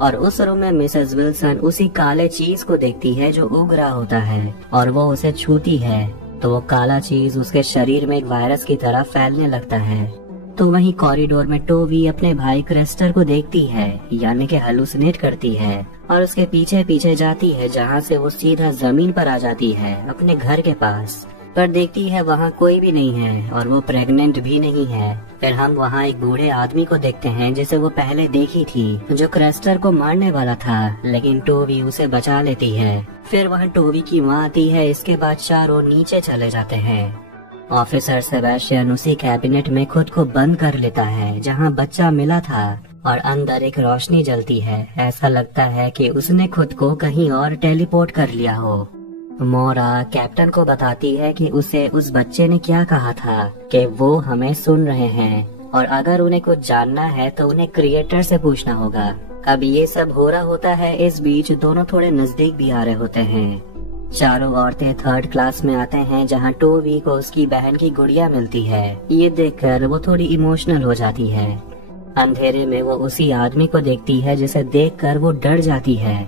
और उस रूम में मिसेस विल्सन उसी काले चीज को देखती है जो उग रहा होता है और वो उसे छूती है तो वो काला चीज उसके शरीर में एक वायरस की तरह फैलने लगता है। तो वहीं कॉरिडोर में टोवी अपने भाई क्रेस्टर को देखती है, यानी कि हेलुसिनेट करती है और उसके पीछे पीछे जाती है, जहाँ से वो सीधा जमीन पर आ जाती है अपने घर के पास। पर देखती है वहाँ कोई भी नहीं है और वो प्रेग्नेंट भी नहीं है। फिर हम वहाँ एक बूढ़े आदमी को देखते हैं जिसे वो पहले देखी थी, जो क्रेस्टर को मारने वाला था, लेकिन टोवी उसे बचा लेती है। फिर वहाँ टोवी की माँ आती है। इसके बाद चारों नीचे चले जाते हैं। ऑफिसर सेबेस्टियन उसी कैबिनेट में खुद को बंद कर लेता है जहाँ बच्चा मिला था और अंदर एक रोशनी जलती है। ऐसा लगता है कि उसने खुद को कहीं और टेलीपोर्ट कर लिया हो। मोरा कैप्टन को बताती है कि उसे उस बच्चे ने क्या कहा था कि वो हमें सुन रहे हैं और अगर उन्हें कुछ जानना है तो उन्हें क्रिएटर से पूछना होगा। अब ये सब हो रहा होता है, इस बीच दोनों थोड़े नजदीक भी आ रहे होते हैं। चारों औरतें थर्ड क्लास में आते हैं जहां टोवी को उसकी बहन की गुड़िया मिलती है। ये देखकर वो थोड़ी इमोशनल हो जाती है। अंधेरे में वो उसी आदमी को देखती है जिसे देखकर वो डर जाती है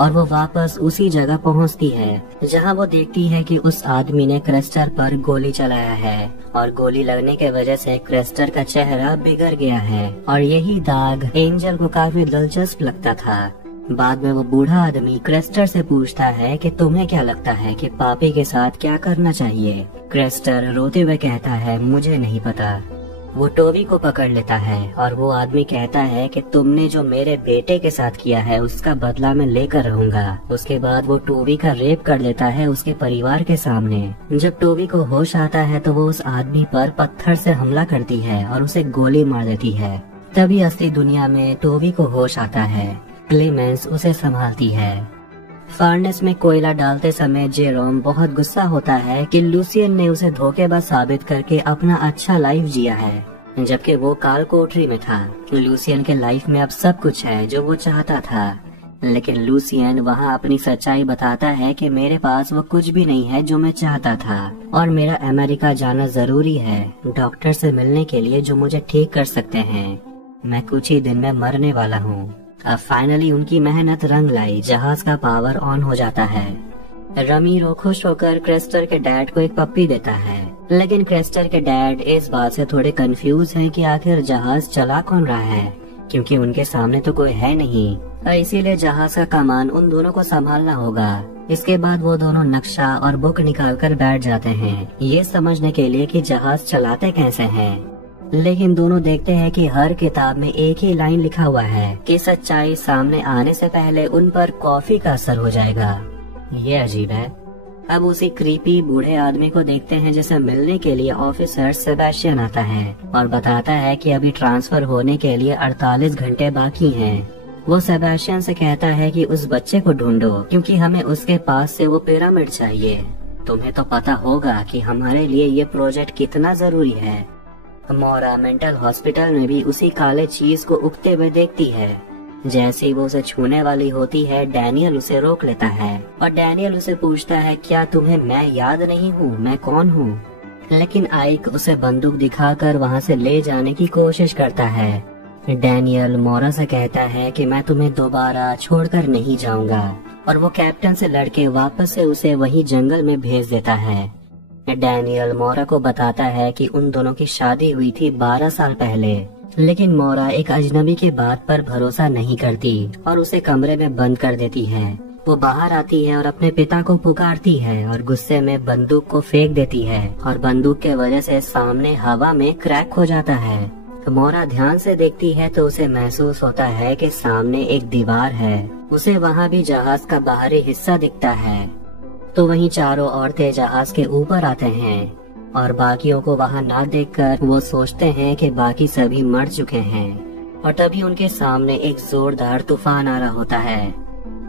और वो वापस उसी जगह पहुंचती है जहां वो देखती है कि उस आदमी ने क्रेस्टर पर गोली चलाया है और गोली लगने के वजह से क्रेस्टर का चेहरा बिगड़ गया है और यही दाग एंजल को काफी दिलचस्प लगता था। बाद में वो बूढ़ा आदमी क्रेस्टर से पूछता है कि तुम्हें क्या लगता है कि पापी के साथ क्या करना चाहिए। क्रेस्टर रोते हुए कहता है मुझे नहीं पता। वो टोवी को पकड़ लेता है और वो आदमी कहता है कि तुमने जो मेरे बेटे के साथ किया है उसका बदला मैं लेकर रहूंगा। उसके बाद वो टोवी का रेप कर देता है उसके परिवार के सामने। जब टोवी को होश आता है तो वो उस आदमी पर पत्थर से हमला करती है और उसे गोली मार देती है। तभी असली दुनिया में टोवी को होश आता है। क्लेमेंस उसे संभालती है। फर्नेस में कोयला डालते समय जेरोम बहुत गुस्सा होता है कि लूसियन ने उसे धोखेबाज साबित करके अपना अच्छा लाइफ जिया है, जबकि वो काल कोठरी में था। लूसियन के लाइफ में अब सब कुछ है जो वो चाहता था, लेकिन लूसियन वहाँ अपनी सच्चाई बताता है कि मेरे पास वो कुछ भी नहीं है जो मैं चाहता था और मेरा अमेरिका जाना जरूरी है डॉक्टर से मिलने के लिए जो मुझे ठीक कर सकते हैं। मैं कुछ ही दिन में मरने वाला हूँ। अब फाइनली उनकी मेहनत रंग लाई। जहाज का पावर ऑन हो जाता है। रमीरो खुश होकर क्रेस्टर के डैड को एक पप्पी देता है, लेकिन क्रेस्टर के डैड इस बात से थोड़े कंफ्यूज हैं कि आखिर जहाज चला कौन रहा है, क्योंकि उनके सामने तो कोई है नहीं और इसीलिए जहाज का कमान उन दोनों को संभालना होगा। इसके बाद वो दोनों नक्शा और बुक निकालकर बैठ जाते हैं ये समझने के लिए कि जहाज चलाते कैसे हैं। लेकिन दोनों देखते हैं कि हर किताब में एक ही लाइन लिखा हुआ है कि सच्चाई सामने आने से पहले उन पर कॉफी का असर हो जाएगा। ये अजीब है। अब उसी क्रीपी बूढ़े आदमी को देखते हैं जिसे मिलने के लिए ऑफिसर सेबेस्टियन आता है और बताता है कि अभी ट्रांसफर होने के लिए 48 घंटे बाकी हैं। वो सेबेस्टियन से कहता है कि उस बच्चे को ढूंढो क्योंकि हमें उसके पास से वो पिरामिड चाहिए। तुम्हें तो पता होगा कि हमारे लिए ये प्रोजेक्ट कितना जरूरी है। मोरा मेंटल हॉस्पिटल में भी उसी काले चीज को उगते हुए देखती है। जैसे ही वो उसे छूने वाली होती है, डैनियल उसे रोक लेता है और डैनियल उसे पूछता है, क्या तुम्हें मैं याद नहीं हूँ, मैं कौन हूँ? लेकिन आइक उसे बंदूक दिखाकर वहाँ से ले जाने की कोशिश करता है। डैनियल मोरा से कहता है कि मैं तुम्हें दोबारा छोड़कर नहीं जाऊंगा, और वो कैप्टन से लड़के वापस से उसे वही जंगल में भेज देता है। डैनियल मोरा को बताता है कि उन दोनों की शादी हुई थी 12 साल पहले, लेकिन मोरा एक अजनबी की बात पर भरोसा नहीं करती और उसे कमरे में बंद कर देती है। वो बाहर आती है और अपने पिता को पुकारती है और गुस्से में बंदूक को फेंक देती है और बंदूक के वजह से सामने हवा में क्रैक हो जाता है। मोरा ध्यान से देखती है तो उसे महसूस होता है कि सामने एक दीवार है। उसे वहाँ भी जहाज का बाहरी हिस्सा दिखता है। तो वहीं चारों औरतें जहाज के ऊपर आते हैं और बाकियों को वहाँ ना देखकर वो सोचते हैं कि बाकी सभी मर चुके हैं। और तभी उनके सामने एक जोरदार तूफान आ रहा होता है।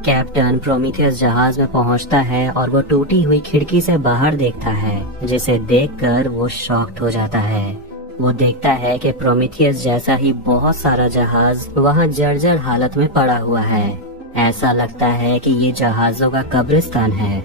कैप्टन प्रोमीथियस जहाज में पहुँचता है और वो टूटी हुई खिड़की से बाहर देखता है, जिसे देखकर वो शॉक्ड हो जाता है। वो देखता है कि प्रोमीथियस जैसा ही बहुत सारा जहाज वहाँ जर्जर हालत में पड़ा हुआ है। ऐसा लगता है कि ये जहाजों का कब्रिस्तान है।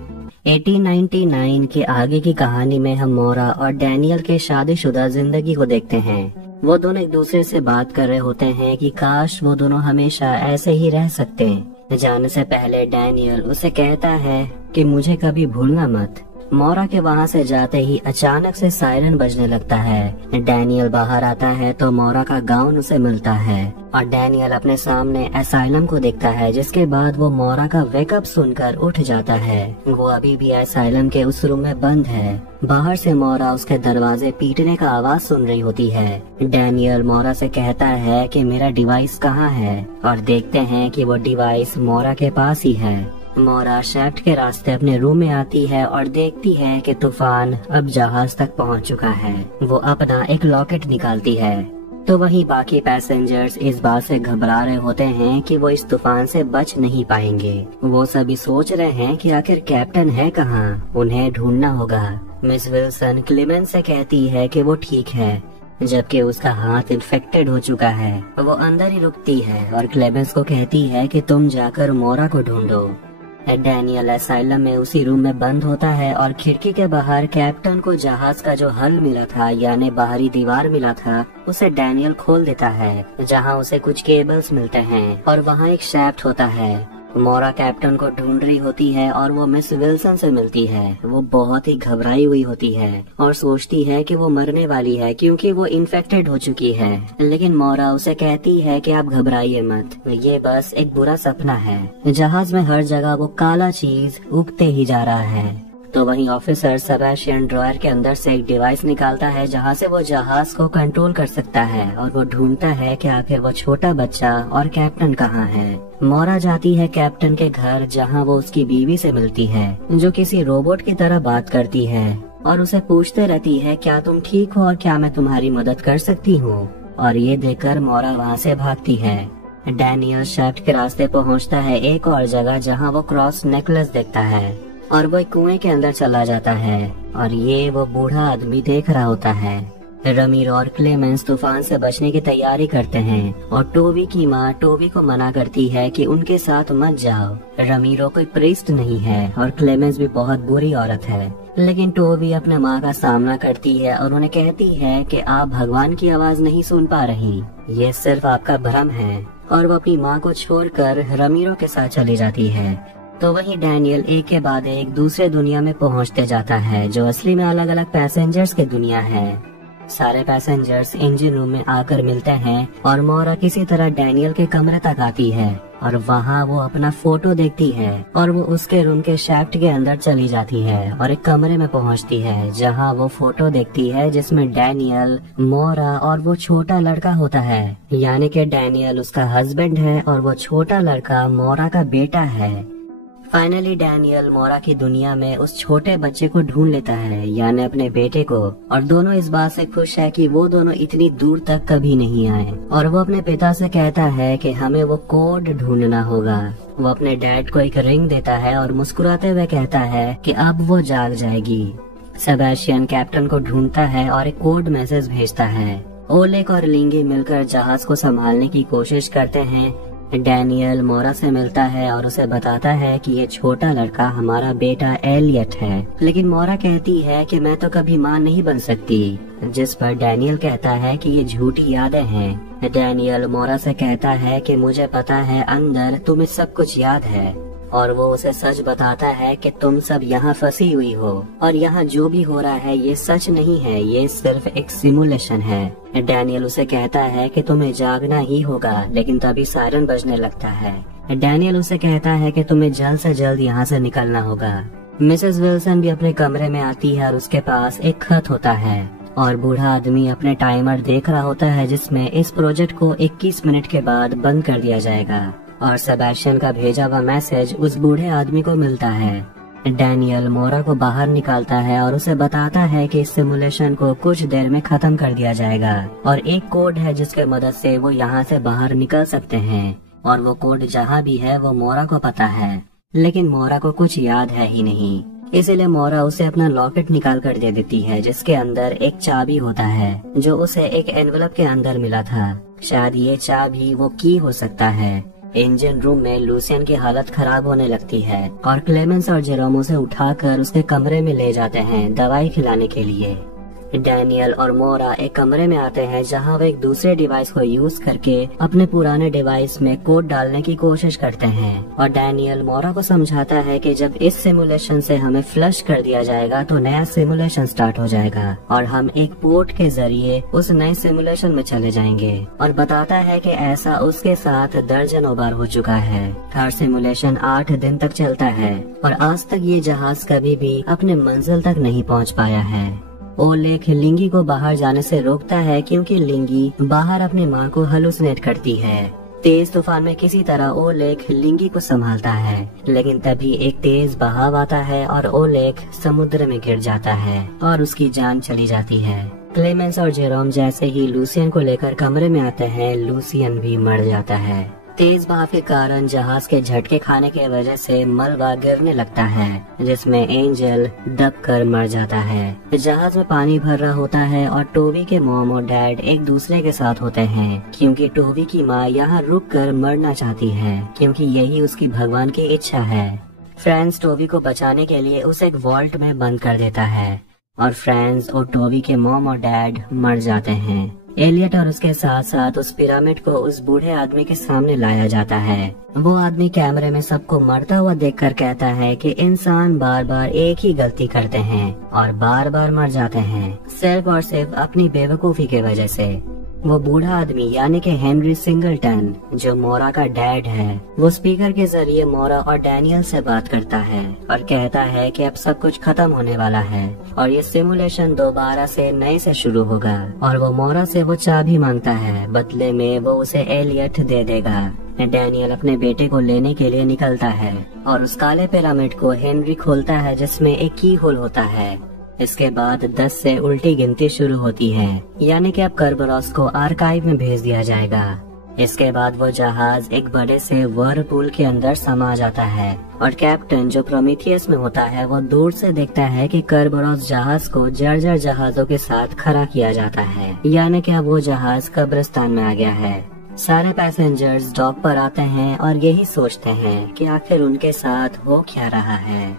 1899 के आगे की कहानी में हम मोरा और डैनियल के शादीशुदा जिंदगी को देखते हैं। वो दोनों एक दूसरे से बात कर रहे होते हैं कि काश वो दोनों हमेशा ऐसे ही रह सकते। जाने से पहले डैनियल उसे कहता है कि मुझे कभी भूलना मत। मोरा के वहाँ से जाते ही अचानक से सायरन बजने लगता है। डैनियल बाहर आता है तो मोरा का गाउन उसे मिलता है और डैनियल अपने सामने असाइलम को देखता है, जिसके बाद वो मोरा का वेकअप सुनकर उठ जाता है। वो अभी भी असाइलम के उस रूम में बंद है। बाहर से मोरा उसके दरवाजे पीटने का आवाज सुन रही होती है। डैनियल मोरा से कहता है कि मेरा डिवाइस कहाँ है, और देखते हैं कि वो डिवाइस मोरा के पास ही है। मोरा शैफ्ट के रास्ते अपने रूम में आती है और देखती है कि तूफान अब जहाज तक पहुंच चुका है। वो अपना एक लॉकेट निकालती है। तो वहीं बाकी पैसेंजर्स इस बात से घबरा रहे होते हैं कि वो इस तूफान से बच नहीं पाएंगे। वो सभी सोच रहे हैं कि आखिर कैप्टन है कहाँ, उन्हें ढूंढना होगा। मिस विल्सन क्लेमेंस से कहती है कि वो ठीक है, जबकि उसका हाथ इन्फेक्टेड हो चुका है। वो अंदर ही रुकती है और क्लेमेंस को कहती है कि तुम जाकर मोरा को ढूंढो। डैनियल असाइलम में उसी रूम में बंद होता है और खिड़की के बाहर कैप्टन को जहाज का जो हल मिला था, यानी बाहरी दीवार मिला था, उसे डैनियल खोल देता है, जहां उसे कुछ केबल्स मिलते हैं और वहां एक शैफ्ट होता है। मोरा कैप्टन को ढूंढ रही होती है और वो मिस विल्सन से मिलती है। वो बहुत ही घबराई हुई होती है और सोचती है कि वो मरने वाली है क्योंकि वो इन्फेक्टेड हो चुकी है। लेकिन मोरा उसे कहती है कि आप घबराइए मत, ये बस एक बुरा सपना है। जहाज में हर जगह वो काला चीज उगते ही जा रहा है। तो वहीं ऑफिसर सेबेस्टियन ड्रॉयर के अंदर से एक डिवाइस निकालता है जहां से वो जहाज को कंट्रोल कर सकता है और वो ढूंढता है कि आखिर वो छोटा बच्चा और कैप्टन कहाँ है। मोरा जाती है कैप्टन के घर, जहां वो उसकी बीवी से मिलती है, जो किसी रोबोट की तरह बात करती है और उसे पूछते रहती है क्या तुम ठीक हो और क्या मैं तुम्हारी मदद कर सकती हूँ। और ये देखकर मोरा वहाँ से भागती है। डैनियल शैफ्ट के रास्ते पहुँचता है एक और जगह जहाँ वो क्रॉस नेकलेस देखता है और वो एक कुएं के अंदर चला जाता है और ये वो बूढ़ा आदमी देख रहा होता है। रमीरो और क्लेमेंस तूफान से बचने की तैयारी करते हैं और टोबी की माँ टोबी को मना करती है कि उनके साथ मत जाओ। रमीरो कोई प्रीस्ट नहीं है और क्लेमेंस भी बहुत बुरी औरत है, लेकिन टोबी अपने माँ का सामना करती है और उन्हें कहती है कि आप भगवान की आवाज नहीं सुन पा रही, ये सिर्फ आपका भ्रम है। और वो अपनी माँ को छोड़कर रमीरो के साथ चली जाती है। तो वहीं डैनियल एक के बाद एक दूसरे दुनिया में पहुंचते जाता है, जो असली में अलग अलग पैसेंजर्स की दुनिया है। सारे पैसेंजर्स इंजन रूम में आकर मिलते हैं और मोरा किसी तरह डैनियल के कमरे तक आती है और वहाँ वो अपना फोटो देखती है और वो उसके रूम के शैफ्ट के अंदर चली जाती है और एक कमरे में पहुँचती है, जहाँ वो फोटो देखती है जिसमें डैनियल, मोरा और वो छोटा लड़का होता है। यानी कि डैनियल उसका हस्बैंड है और वो छोटा लड़का मोरा का बेटा है। फाइनली डैनियल मोरा की दुनिया में उस छोटे बच्चे को ढूंढ लेता है, यानी अपने बेटे को, और दोनों इस बात से खुश है कि वो दोनों इतनी दूर तक कभी नहीं आए। और वो अपने पिता से कहता है कि हमें वो कोड ढूंढना होगा। वो अपने डैड को एक रिंग देता है और मुस्कुराते हुए कहता है कि अब वो जाग जाएगी। सेबेस्टियन कैप्टन को ढूंढता है और एक कोड मैसेज भेजता है। ओलेग और लिंगी मिलकर जहाज को संभालने की कोशिश करते हैं। डैनियल मोरा से मिलता है और उसे बताता है कि ये छोटा लड़का हमारा बेटा एलियट है, लेकिन मोरा कहती है कि मैं तो कभी माँ नहीं बन सकती, जिस पर डैनियल कहता है कि ये झूठी यादें हैं। डैनियल मोरा से कहता है कि मुझे पता है अंदर तुम्हें सब कुछ याद है, और वो उसे सच बताता है कि तुम सब यहाँ फंसी हुई हो और यहाँ जो भी हो रहा है ये सच नहीं है, ये सिर्फ एक सिमुलेशन है। डैनियल उसे कहता है कि तुम्हें जागना ही होगा, लेकिन तभी सायरन बजने लगता है। डैनियल उसे कहता है कि तुम्हें जल्द से जल्द यहाँ से निकलना होगा। मिसेस विल्सन भी अपने कमरे में आती है और उसके पास एक खत होता है और बूढ़ा आदमी अपने टाइमर देख रहा होता है जिसमें इस प्रोजेक्ट को 21 मिनट के बाद बंद कर दिया जाएगा। और सेबेस्टियन का भेजा हुआ मैसेज उस बूढ़े आदमी को मिलता है। डैनियल मोरा को बाहर निकालता है और उसे बताता है कि इस सिमुलेशन को कुछ देर में खत्म कर दिया जाएगा और एक कोड है जिसके मदद से वो यहाँ से बाहर निकल सकते हैं, और वो कोड जहाँ भी है वो मोरा को पता है, लेकिन मोरा को कुछ याद है ही नहीं। इसीलिए मोरा उसे अपना लॉकेट निकाल कर दे देती है जिसके अंदर एक चाबी होता है जो उसे एक एनवलप के अंदर मिला था। शायद ये चाबी वो की हो सकता है। इंजन रूम में लूसियन की हालत खराब होने लगती है और क्लेमेंस और जेरोम उसे उठाकर उसके कमरे में ले जाते हैं दवाई खिलाने के लिए। डैनियल और मोरा एक कमरे में आते हैं जहां वे एक दूसरे डिवाइस को यूज करके अपने पुराने डिवाइस में कोड डालने की कोशिश करते हैं। और डैनियल मोरा को समझाता है कि जब इस सिमुलेशन से हमें फ्लश कर दिया जाएगा तो नया सिमुलेशन स्टार्ट हो जाएगा और हम एक पोर्ट के जरिए उस नए सिमुलेशन में चले जाएंगे। और बताता है कि ऐसा उसके साथ दर्जनों बार हो चुका है। हर सिमुलेशन 8 दिन तक चलता है और आज तक ये जहाज कभी भी अपने मंजिल तक नहीं पहुंच पाया है। ओलेग लिंगी को बाहर जाने से रोकता है क्योंकि लिंगी बाहर अपनी माँ को हेलुसिनेट करती है। तेज तूफान में किसी तरह ओलेग लिंगी को संभालता है, लेकिन तभी एक तेज बहाव आता है और ओलेग समुद्र में गिर जाता है और उसकी जान चली जाती है। क्लेमेंस और जेरोम जैसे ही लूसियन को लेकर कमरे में आते हैं, लूसियन भी मर जाता है। तेज बहाव के कारण जहाज के झटके खाने की वजह से मलबा गिरने लगता है जिसमें एंजल दबकर मर जाता है। जहाज में पानी भर रहा होता है और टोबी के मॉम और डैड एक दूसरे के साथ होते हैं क्योंकि टोबी की माँ यहाँ रुककर मरना चाहती है क्योंकि यही उसकी भगवान की इच्छा है। फ्रांस टोबी को बचाने के लिए उसे एक वॉल्ट में बंद कर देता है और फ्रांस और टोबी के मॉम और डैड मर जाते हैं। एलियट और उसके साथ साथ उस पिरामिड को उस बूढ़े आदमी के सामने लाया जाता है। वो आदमी कैमरे में सबको मरता हुआ देखकर कहता है कि इंसान बार बार एक ही गलती करते हैं और बार बार मर जाते हैं, सिर्फ और सिर्फ अपनी बेवकूफी की वजह से। वो बूढ़ा आदमी यानी कि हेनरी सिंगलटन जो मोरा का डैड है, वो स्पीकर के जरिए मोरा और डैनियल से बात करता है और कहता है कि अब सब कुछ खत्म होने वाला है और ये सिमुलेशन दोबारा से नए से शुरू होगा। और वो मोरा से वो चाबी मांगता है, बदले में वो उसे एलियट दे देगा। डैनियल अपने बेटे को लेने के लिए निकलता है और उस काले पिरामिड को हेनरी खोलता है जिसमें एक की होल होता है। इसके बाद 10 से उल्टी गिनती शुरू होती है, यानी कि अब कर्बरोस को आर्काइव में भेज दिया जाएगा। इसके बाद वो जहाज एक बड़े से व्हर्लपूल के अंदर समा जाता है और कैप्टन जो प्रोमीथियस में होता है वो दूर से देखता है कि कर्बरोस जहाज को जर्जर जहाजों के साथ खड़ा किया जाता है, यानी कि अब वो जहाज कब्रिस्तान में आ गया है। सारे पैसेंजर्स डॉक पर आते हैं और यही सोचते हैं कि आखिर उनके साथ हो क्या रहा है।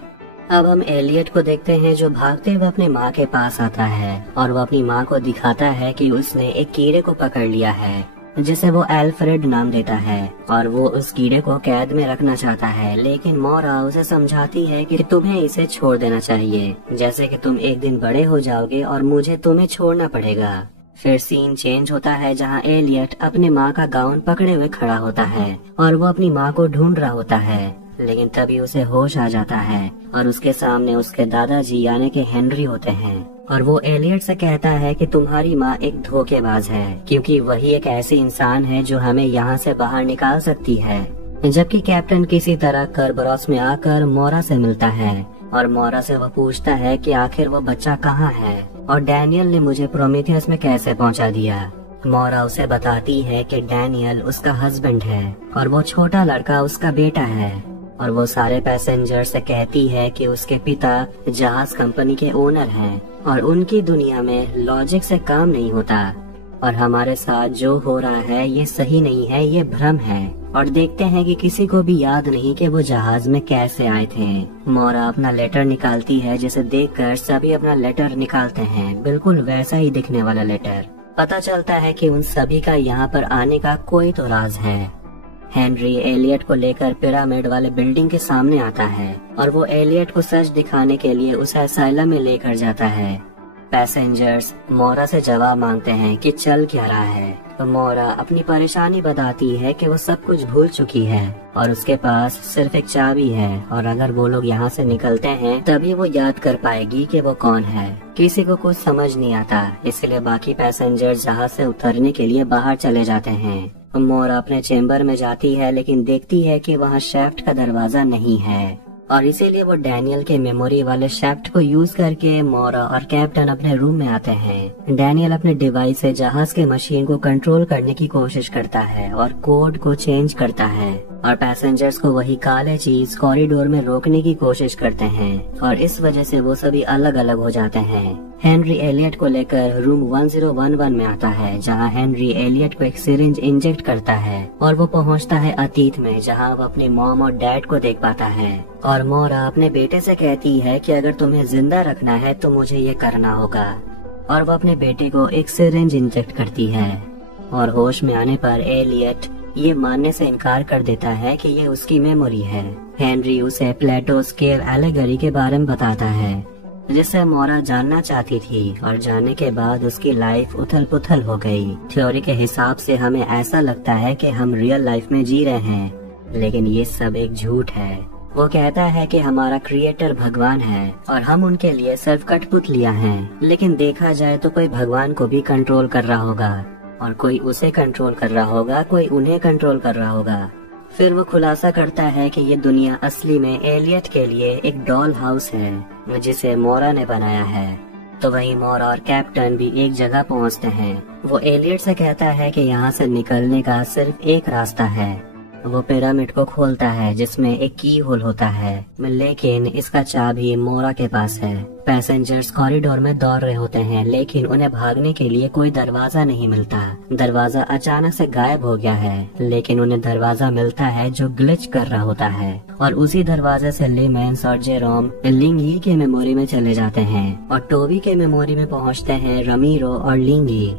अब हम एलियट को देखते हैं जो भागते हुए अपनी माँ के पास आता है और वो अपनी माँ को दिखाता है कि उसने एक कीड़े को पकड़ लिया है जिसे वो एल्फ्रेड नाम देता है और वो उस कीड़े को कैद में रखना चाहता है, लेकिन मोरा उसे समझाती है कि तुम्हें इसे छोड़ देना चाहिए, जैसे कि तुम एक दिन बड़े हो जाओगे और मुझे तुम्हें छोड़ना पड़ेगा। फिर सीन चेंज होता है जहाँ एलियट अपनी माँ का गाउन पकड़े हुए खड़ा होता है और वो अपनी माँ को ढूंढ रहा होता है, लेकिन तभी उसे होश आ जाता है और उसके सामने उसके दादाजी यानी कि हेनरी होते हैं और वो एलियट से कहता है कि तुम्हारी माँ एक धोखेबाज है क्योंकि वही एक ऐसी इंसान है जो हमें यहाँ से बाहर निकाल सकती है। जबकि कैप्टन किसी तरह करबरॉस में आकर मोरा से मिलता है और मोरा से वो पूछता है कि आखिर वो बच्चा कहाँ है और डैनियल ने मुझे प्रोमेथियस में कैसे पहुंचा दिया। मोरा उसे बताती है कि डैनियल उसका हस्बैंड है और वो छोटा लड़का उसका बेटा है। और वो सारे पैसेंजर से कहती है कि उसके पिता जहाज कंपनी के ओनर हैं और उनकी दुनिया में लॉजिक से काम नहीं होता और हमारे साथ जो हो रहा है ये सही नहीं है, ये भ्रम है। और देखते हैं कि किसी को भी याद नहीं कि वो जहाज में कैसे आए थे। मोरा अपना लेटर निकालती है जिसे देखकर सभी अपना लेटर निकालते हैं, बिल्कुल वैसा ही दिखने वाला लेटर। पता चलता है कि उन सभी का यहाँ पर आने का कोई तो राज है। हेनरी एलियट को लेकर पिरामिड वाले बिल्डिंग के सामने आता है और वो एलियट को सच दिखाने के लिए उसे असाइलम में लेकर जाता है। पैसेंजर्स मोरा से जवाब मांगते हैं कि चल क्या रहा है, तो मोरा अपनी परेशानी बताती है कि वो सब कुछ भूल चुकी है और उसके पास सिर्फ एक चाबी है और अगर वो लोग यहाँ से निकलते हैं तभी वो याद कर पाएगी कि वो कौन है। किसी को कुछ समझ नहीं आता, इसलिए बाकी पैसेंजर्स जहाज से उतरने के लिए बाहर चले जाते हैं। मोरा अपने चेम्बर में जाती है लेकिन देखती है कि वहाँ शेफ्ट का दरवाजा नहीं है और इसीलिए वो डैनियल के मेमोरी वाले शेफ्ट को यूज करके मोरा और कैप्टन अपने रूम में आते हैं। डैनियल अपने डिवाइस से जहाज के मशीन को कंट्रोल करने की कोशिश करता है और कोड को चेंज करता है और पैसेंजर्स को वही काले चीज कॉरिडोर में रोकने की कोशिश करते हैं और इस वजह से वो सभी अलग अलग हो जाते हैं। हेनरी एलियट को लेकर रूम 1011 में आता है जहां हेनरी एलियट को एक सिरिंज इंजेक्ट करता है और वो पहुंचता है अतीत में जहां वो अपनी मॉम और डैड को देख पाता है। और मोरा अपने बेटे से कहती है कि अगर तुम्हें जिंदा रखना है तो मुझे ये करना होगा और वो अपने बेटे को एक सिरिंज इंजेक्ट करती है और होश में आने पर एलियट ये मानने से इनकार कर देता है कि ये उसकी मेमोरी है। हेनरी उसे प्लेटो स्केल एलेगरी के बारे में बताता है जिसे मोरा जानना चाहती थी और जानने के बाद उसकी लाइफ उथल पुथल हो गई। थ्योरी के हिसाब से हमें ऐसा लगता है कि हम रियल लाइफ में जी रहे हैं, लेकिन ये सब एक झूठ है। वो कहता है कि हमारा क्रिएटर भगवान है और हम उनके लिए सिर्फ कठपुतलियां हैं, लेकिन देखा जाए तो कोई भगवान को भी कंट्रोल कर रहा होगा और कोई उसे कंट्रोल कर रहा होगा, कोई उन्हें कंट्रोल कर रहा होगा। फिर वो खुलासा करता है कि ये दुनिया असली में एलियट के लिए एक डॉल हाउस है जिसे मोरा ने बनाया है। तो वहीं मोरा और कैप्टन भी एक जगह पहुंचते हैं। वो एलियट से कहता है कि यहाँ से निकलने का सिर्फ एक रास्ता है। वो पिरामिड को खोलता है जिसमें एक की होल होता है, लेकिन इसका चाबी मोरा के पास है। पैसेंजर्स कॉरिडोर में दौड़ रहे होते हैं लेकिन उन्हें भागने के लिए कोई दरवाजा नहीं मिलता। दरवाजा अचानक से गायब हो गया है, लेकिन उन्हें दरवाजा मिलता है जो ग्लिच कर रहा होता है और उसी दरवाजे से लेमेंस और जेरोम लिंगी के मेमोरी में चले जाते हैं और टोबी के मेमोरी में पहुँचते हैं रमीरो और लिंगी।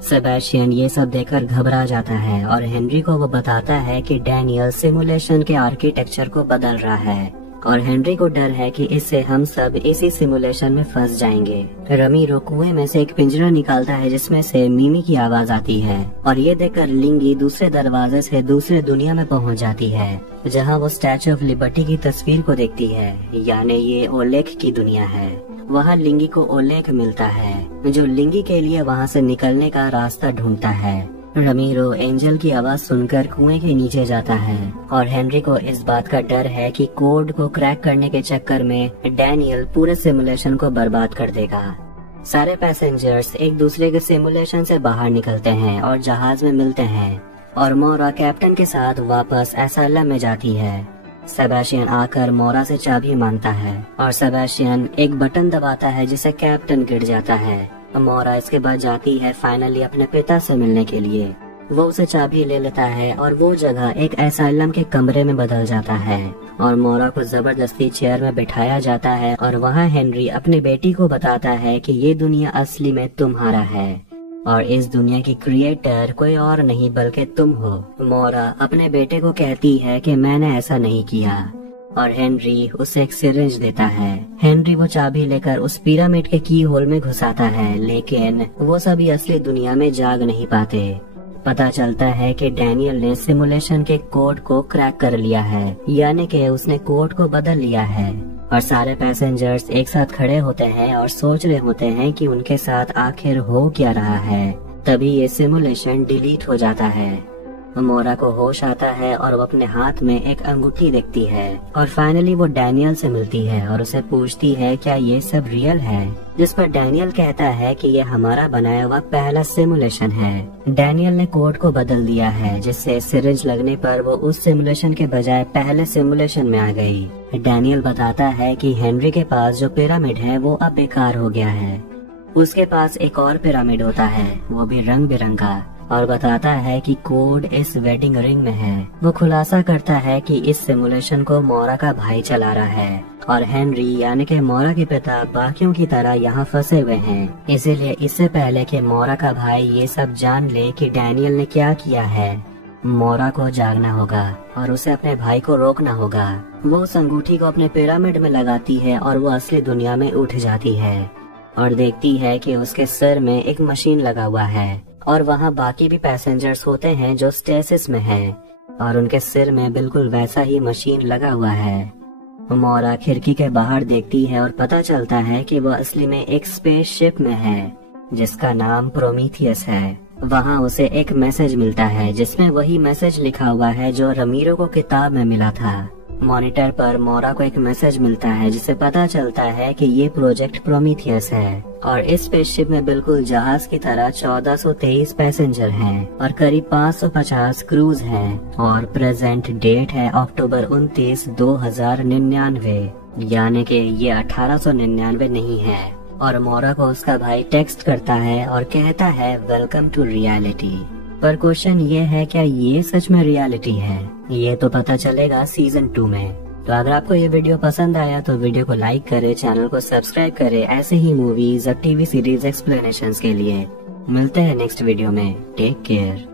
सेबेस्टियन ये सब देखकर घबरा जाता है और हेनरी को वो बताता है कि डैनियल सिमुलेशन के आर्किटेक्चर को बदल रहा है और हेनरी को डर है कि इससे हम सब इसी सिमुलेशन में फंस जाएंगे। रमीरो कुएं में से एक पिंजरा निकालता है जिसमें से मिमी की आवाज आती है और ये देखकर लिंगी दूसरे दरवाजे से दूसरे दुनिया में पहुंच जाती है जहां वो स्टैचू ऑफ लिबर्टी की तस्वीर को देखती है, यानी ये ओलेख की दुनिया है। वहाँ लिंगी को ओलेख मिलता है जो लिंगी के लिए वहाँ से निकलने का रास्ता ढूंढता है। रमीरो एंजल की आवाज सुनकर कुएं के नीचे जाता है और हेनरी को इस बात का डर है कि कोड को क्रैक करने के चक्कर में डैनियल पूरे सिमुलेशन को बर्बाद कर देगा। सारे पैसेंजर्स एक दूसरे के सिमुलेशन से बाहर निकलते हैं और जहाज में मिलते हैं और मोरा कैप्टन के साथ वापस असाइलम में जाती है। सेबेस्टियन आकर मोरा से चाबी मांगता है और सेबेस्टियन एक बटन दबाता है जिसे कैप्टन गिर जाता है। मोरा इसके बाद जाती है फाइनली अपने पिता से मिलने के लिए। वो उसे चाबी ले लेता है और वो जगह एक असाइलम के कमरे में बदल जाता है और मोरा को जबरदस्ती चेयर में बिठाया जाता है और वहाँ हेनरी अपनी बेटी को बताता है कि ये दुनिया असली में तुम्हारा है और इस दुनिया की क्रिएटर कोई और नहीं बल्कि तुम हो। मोरा अपने बेटे को कहती है कि मैंने ऐसा नहीं किया और हेनरी उसे एक सिरिंज देता है। हेनरी वो चाबी लेकर उस पिरामिड के की होल में घुसाता है, लेकिन वो सभी असली दुनिया में जाग नहीं पाते। पता चलता है कि डैनियल ने सिमुलेशन के कोड को क्रैक कर लिया है, यानी कि उसने कोड को बदल लिया है और सारे पैसेंजर्स एक साथ खड़े होते हैं और सोच रहे होते हैं कि उनके साथ आखिर हो क्या रहा है। तभी ये सिमुलेशन डिलीट हो जाता है मोरा को होश आता है और वो अपने हाथ में एक अंगूठी देखती है और फाइनली वो डैनियल से मिलती है और उसे पूछती है क्या ये सब रियल है, जिस पर डैनियल कहता है कि ये हमारा बनाया हुआ पहला सिमुलेशन है। डैनियल ने कोड को बदल दिया है जिससे सिरिंज लगने पर वो उस सिमुलेशन के बजाय पहले सिमुलेशन में आ गई। डैनियल बताता है कि हेनरी के पास जो पिरामिड है वो अब बेकार हो गया है। उसके पास एक और पिरामिड होता है, वो भी रंग बिरंगा, और बताता है कि कोड इस वेडिंग रिंग में है। वो खुलासा करता है कि इस सिमुलेशन को मोरा का भाई चला रहा है और हेनरी यानी कि मोरा के पिता बाकियों की तरह यहाँ फंसे हुए हैं। इसीलिए इससे पहले कि मोरा का भाई ये सब जान ले कि डैनियल ने क्या किया है, मोरा को जागना होगा और उसे अपने भाई को रोकना होगा। वो उस अंगूठी को अपने पिरामिड में लगाती है और वो असली दुनिया में उठ जाती है और देखती है कि उसके सिर में एक मशीन लगा हुआ है और वहाँ बाकी भी पैसेंजर्स होते हैं जो स्टेसिस में हैं और उनके सिर में बिल्कुल वैसा ही मशीन लगा हुआ है। मोरा खिड़की के बाहर देखती है और पता चलता है कि वो असली में एक स्पेसशिप में है जिसका नाम प्रोमीथियस है। वहाँ उसे एक मैसेज मिलता है जिसमें वही मैसेज लिखा हुआ है जो रमीरो को किताब में मिला था। मॉनिटर पर मोरा को एक मैसेज मिलता है जिससे पता चलता है कि ये प्रोजेक्ट प्रोमीथियस है और इस स्पेसशिप में बिल्कुल जहाज की तरह 1423 पैसेंजर हैं और करीब 550 क्रूज हैं और प्रेजेंट डेट है अक्टूबर 29, 2099, यानी कि ये 1899 नहीं है। और मोरा को उसका भाई टेक्स्ट करता है और कहता है वेलकम टू रियलिटी। पर क्वेश्चन ये है क्या ये सच में रियलिटी है, ये तो पता चलेगा सीजन 2 में। तो अगर आपको ये वीडियो पसंद आया तो वीडियो को लाइक करें, चैनल को सब्सक्राइब करें ऐसे ही मूवीज और टीवी सीरीज एक्सप्लेनेशंस के लिए। मिलते हैं नेक्स्ट वीडियो में, टेक केयर।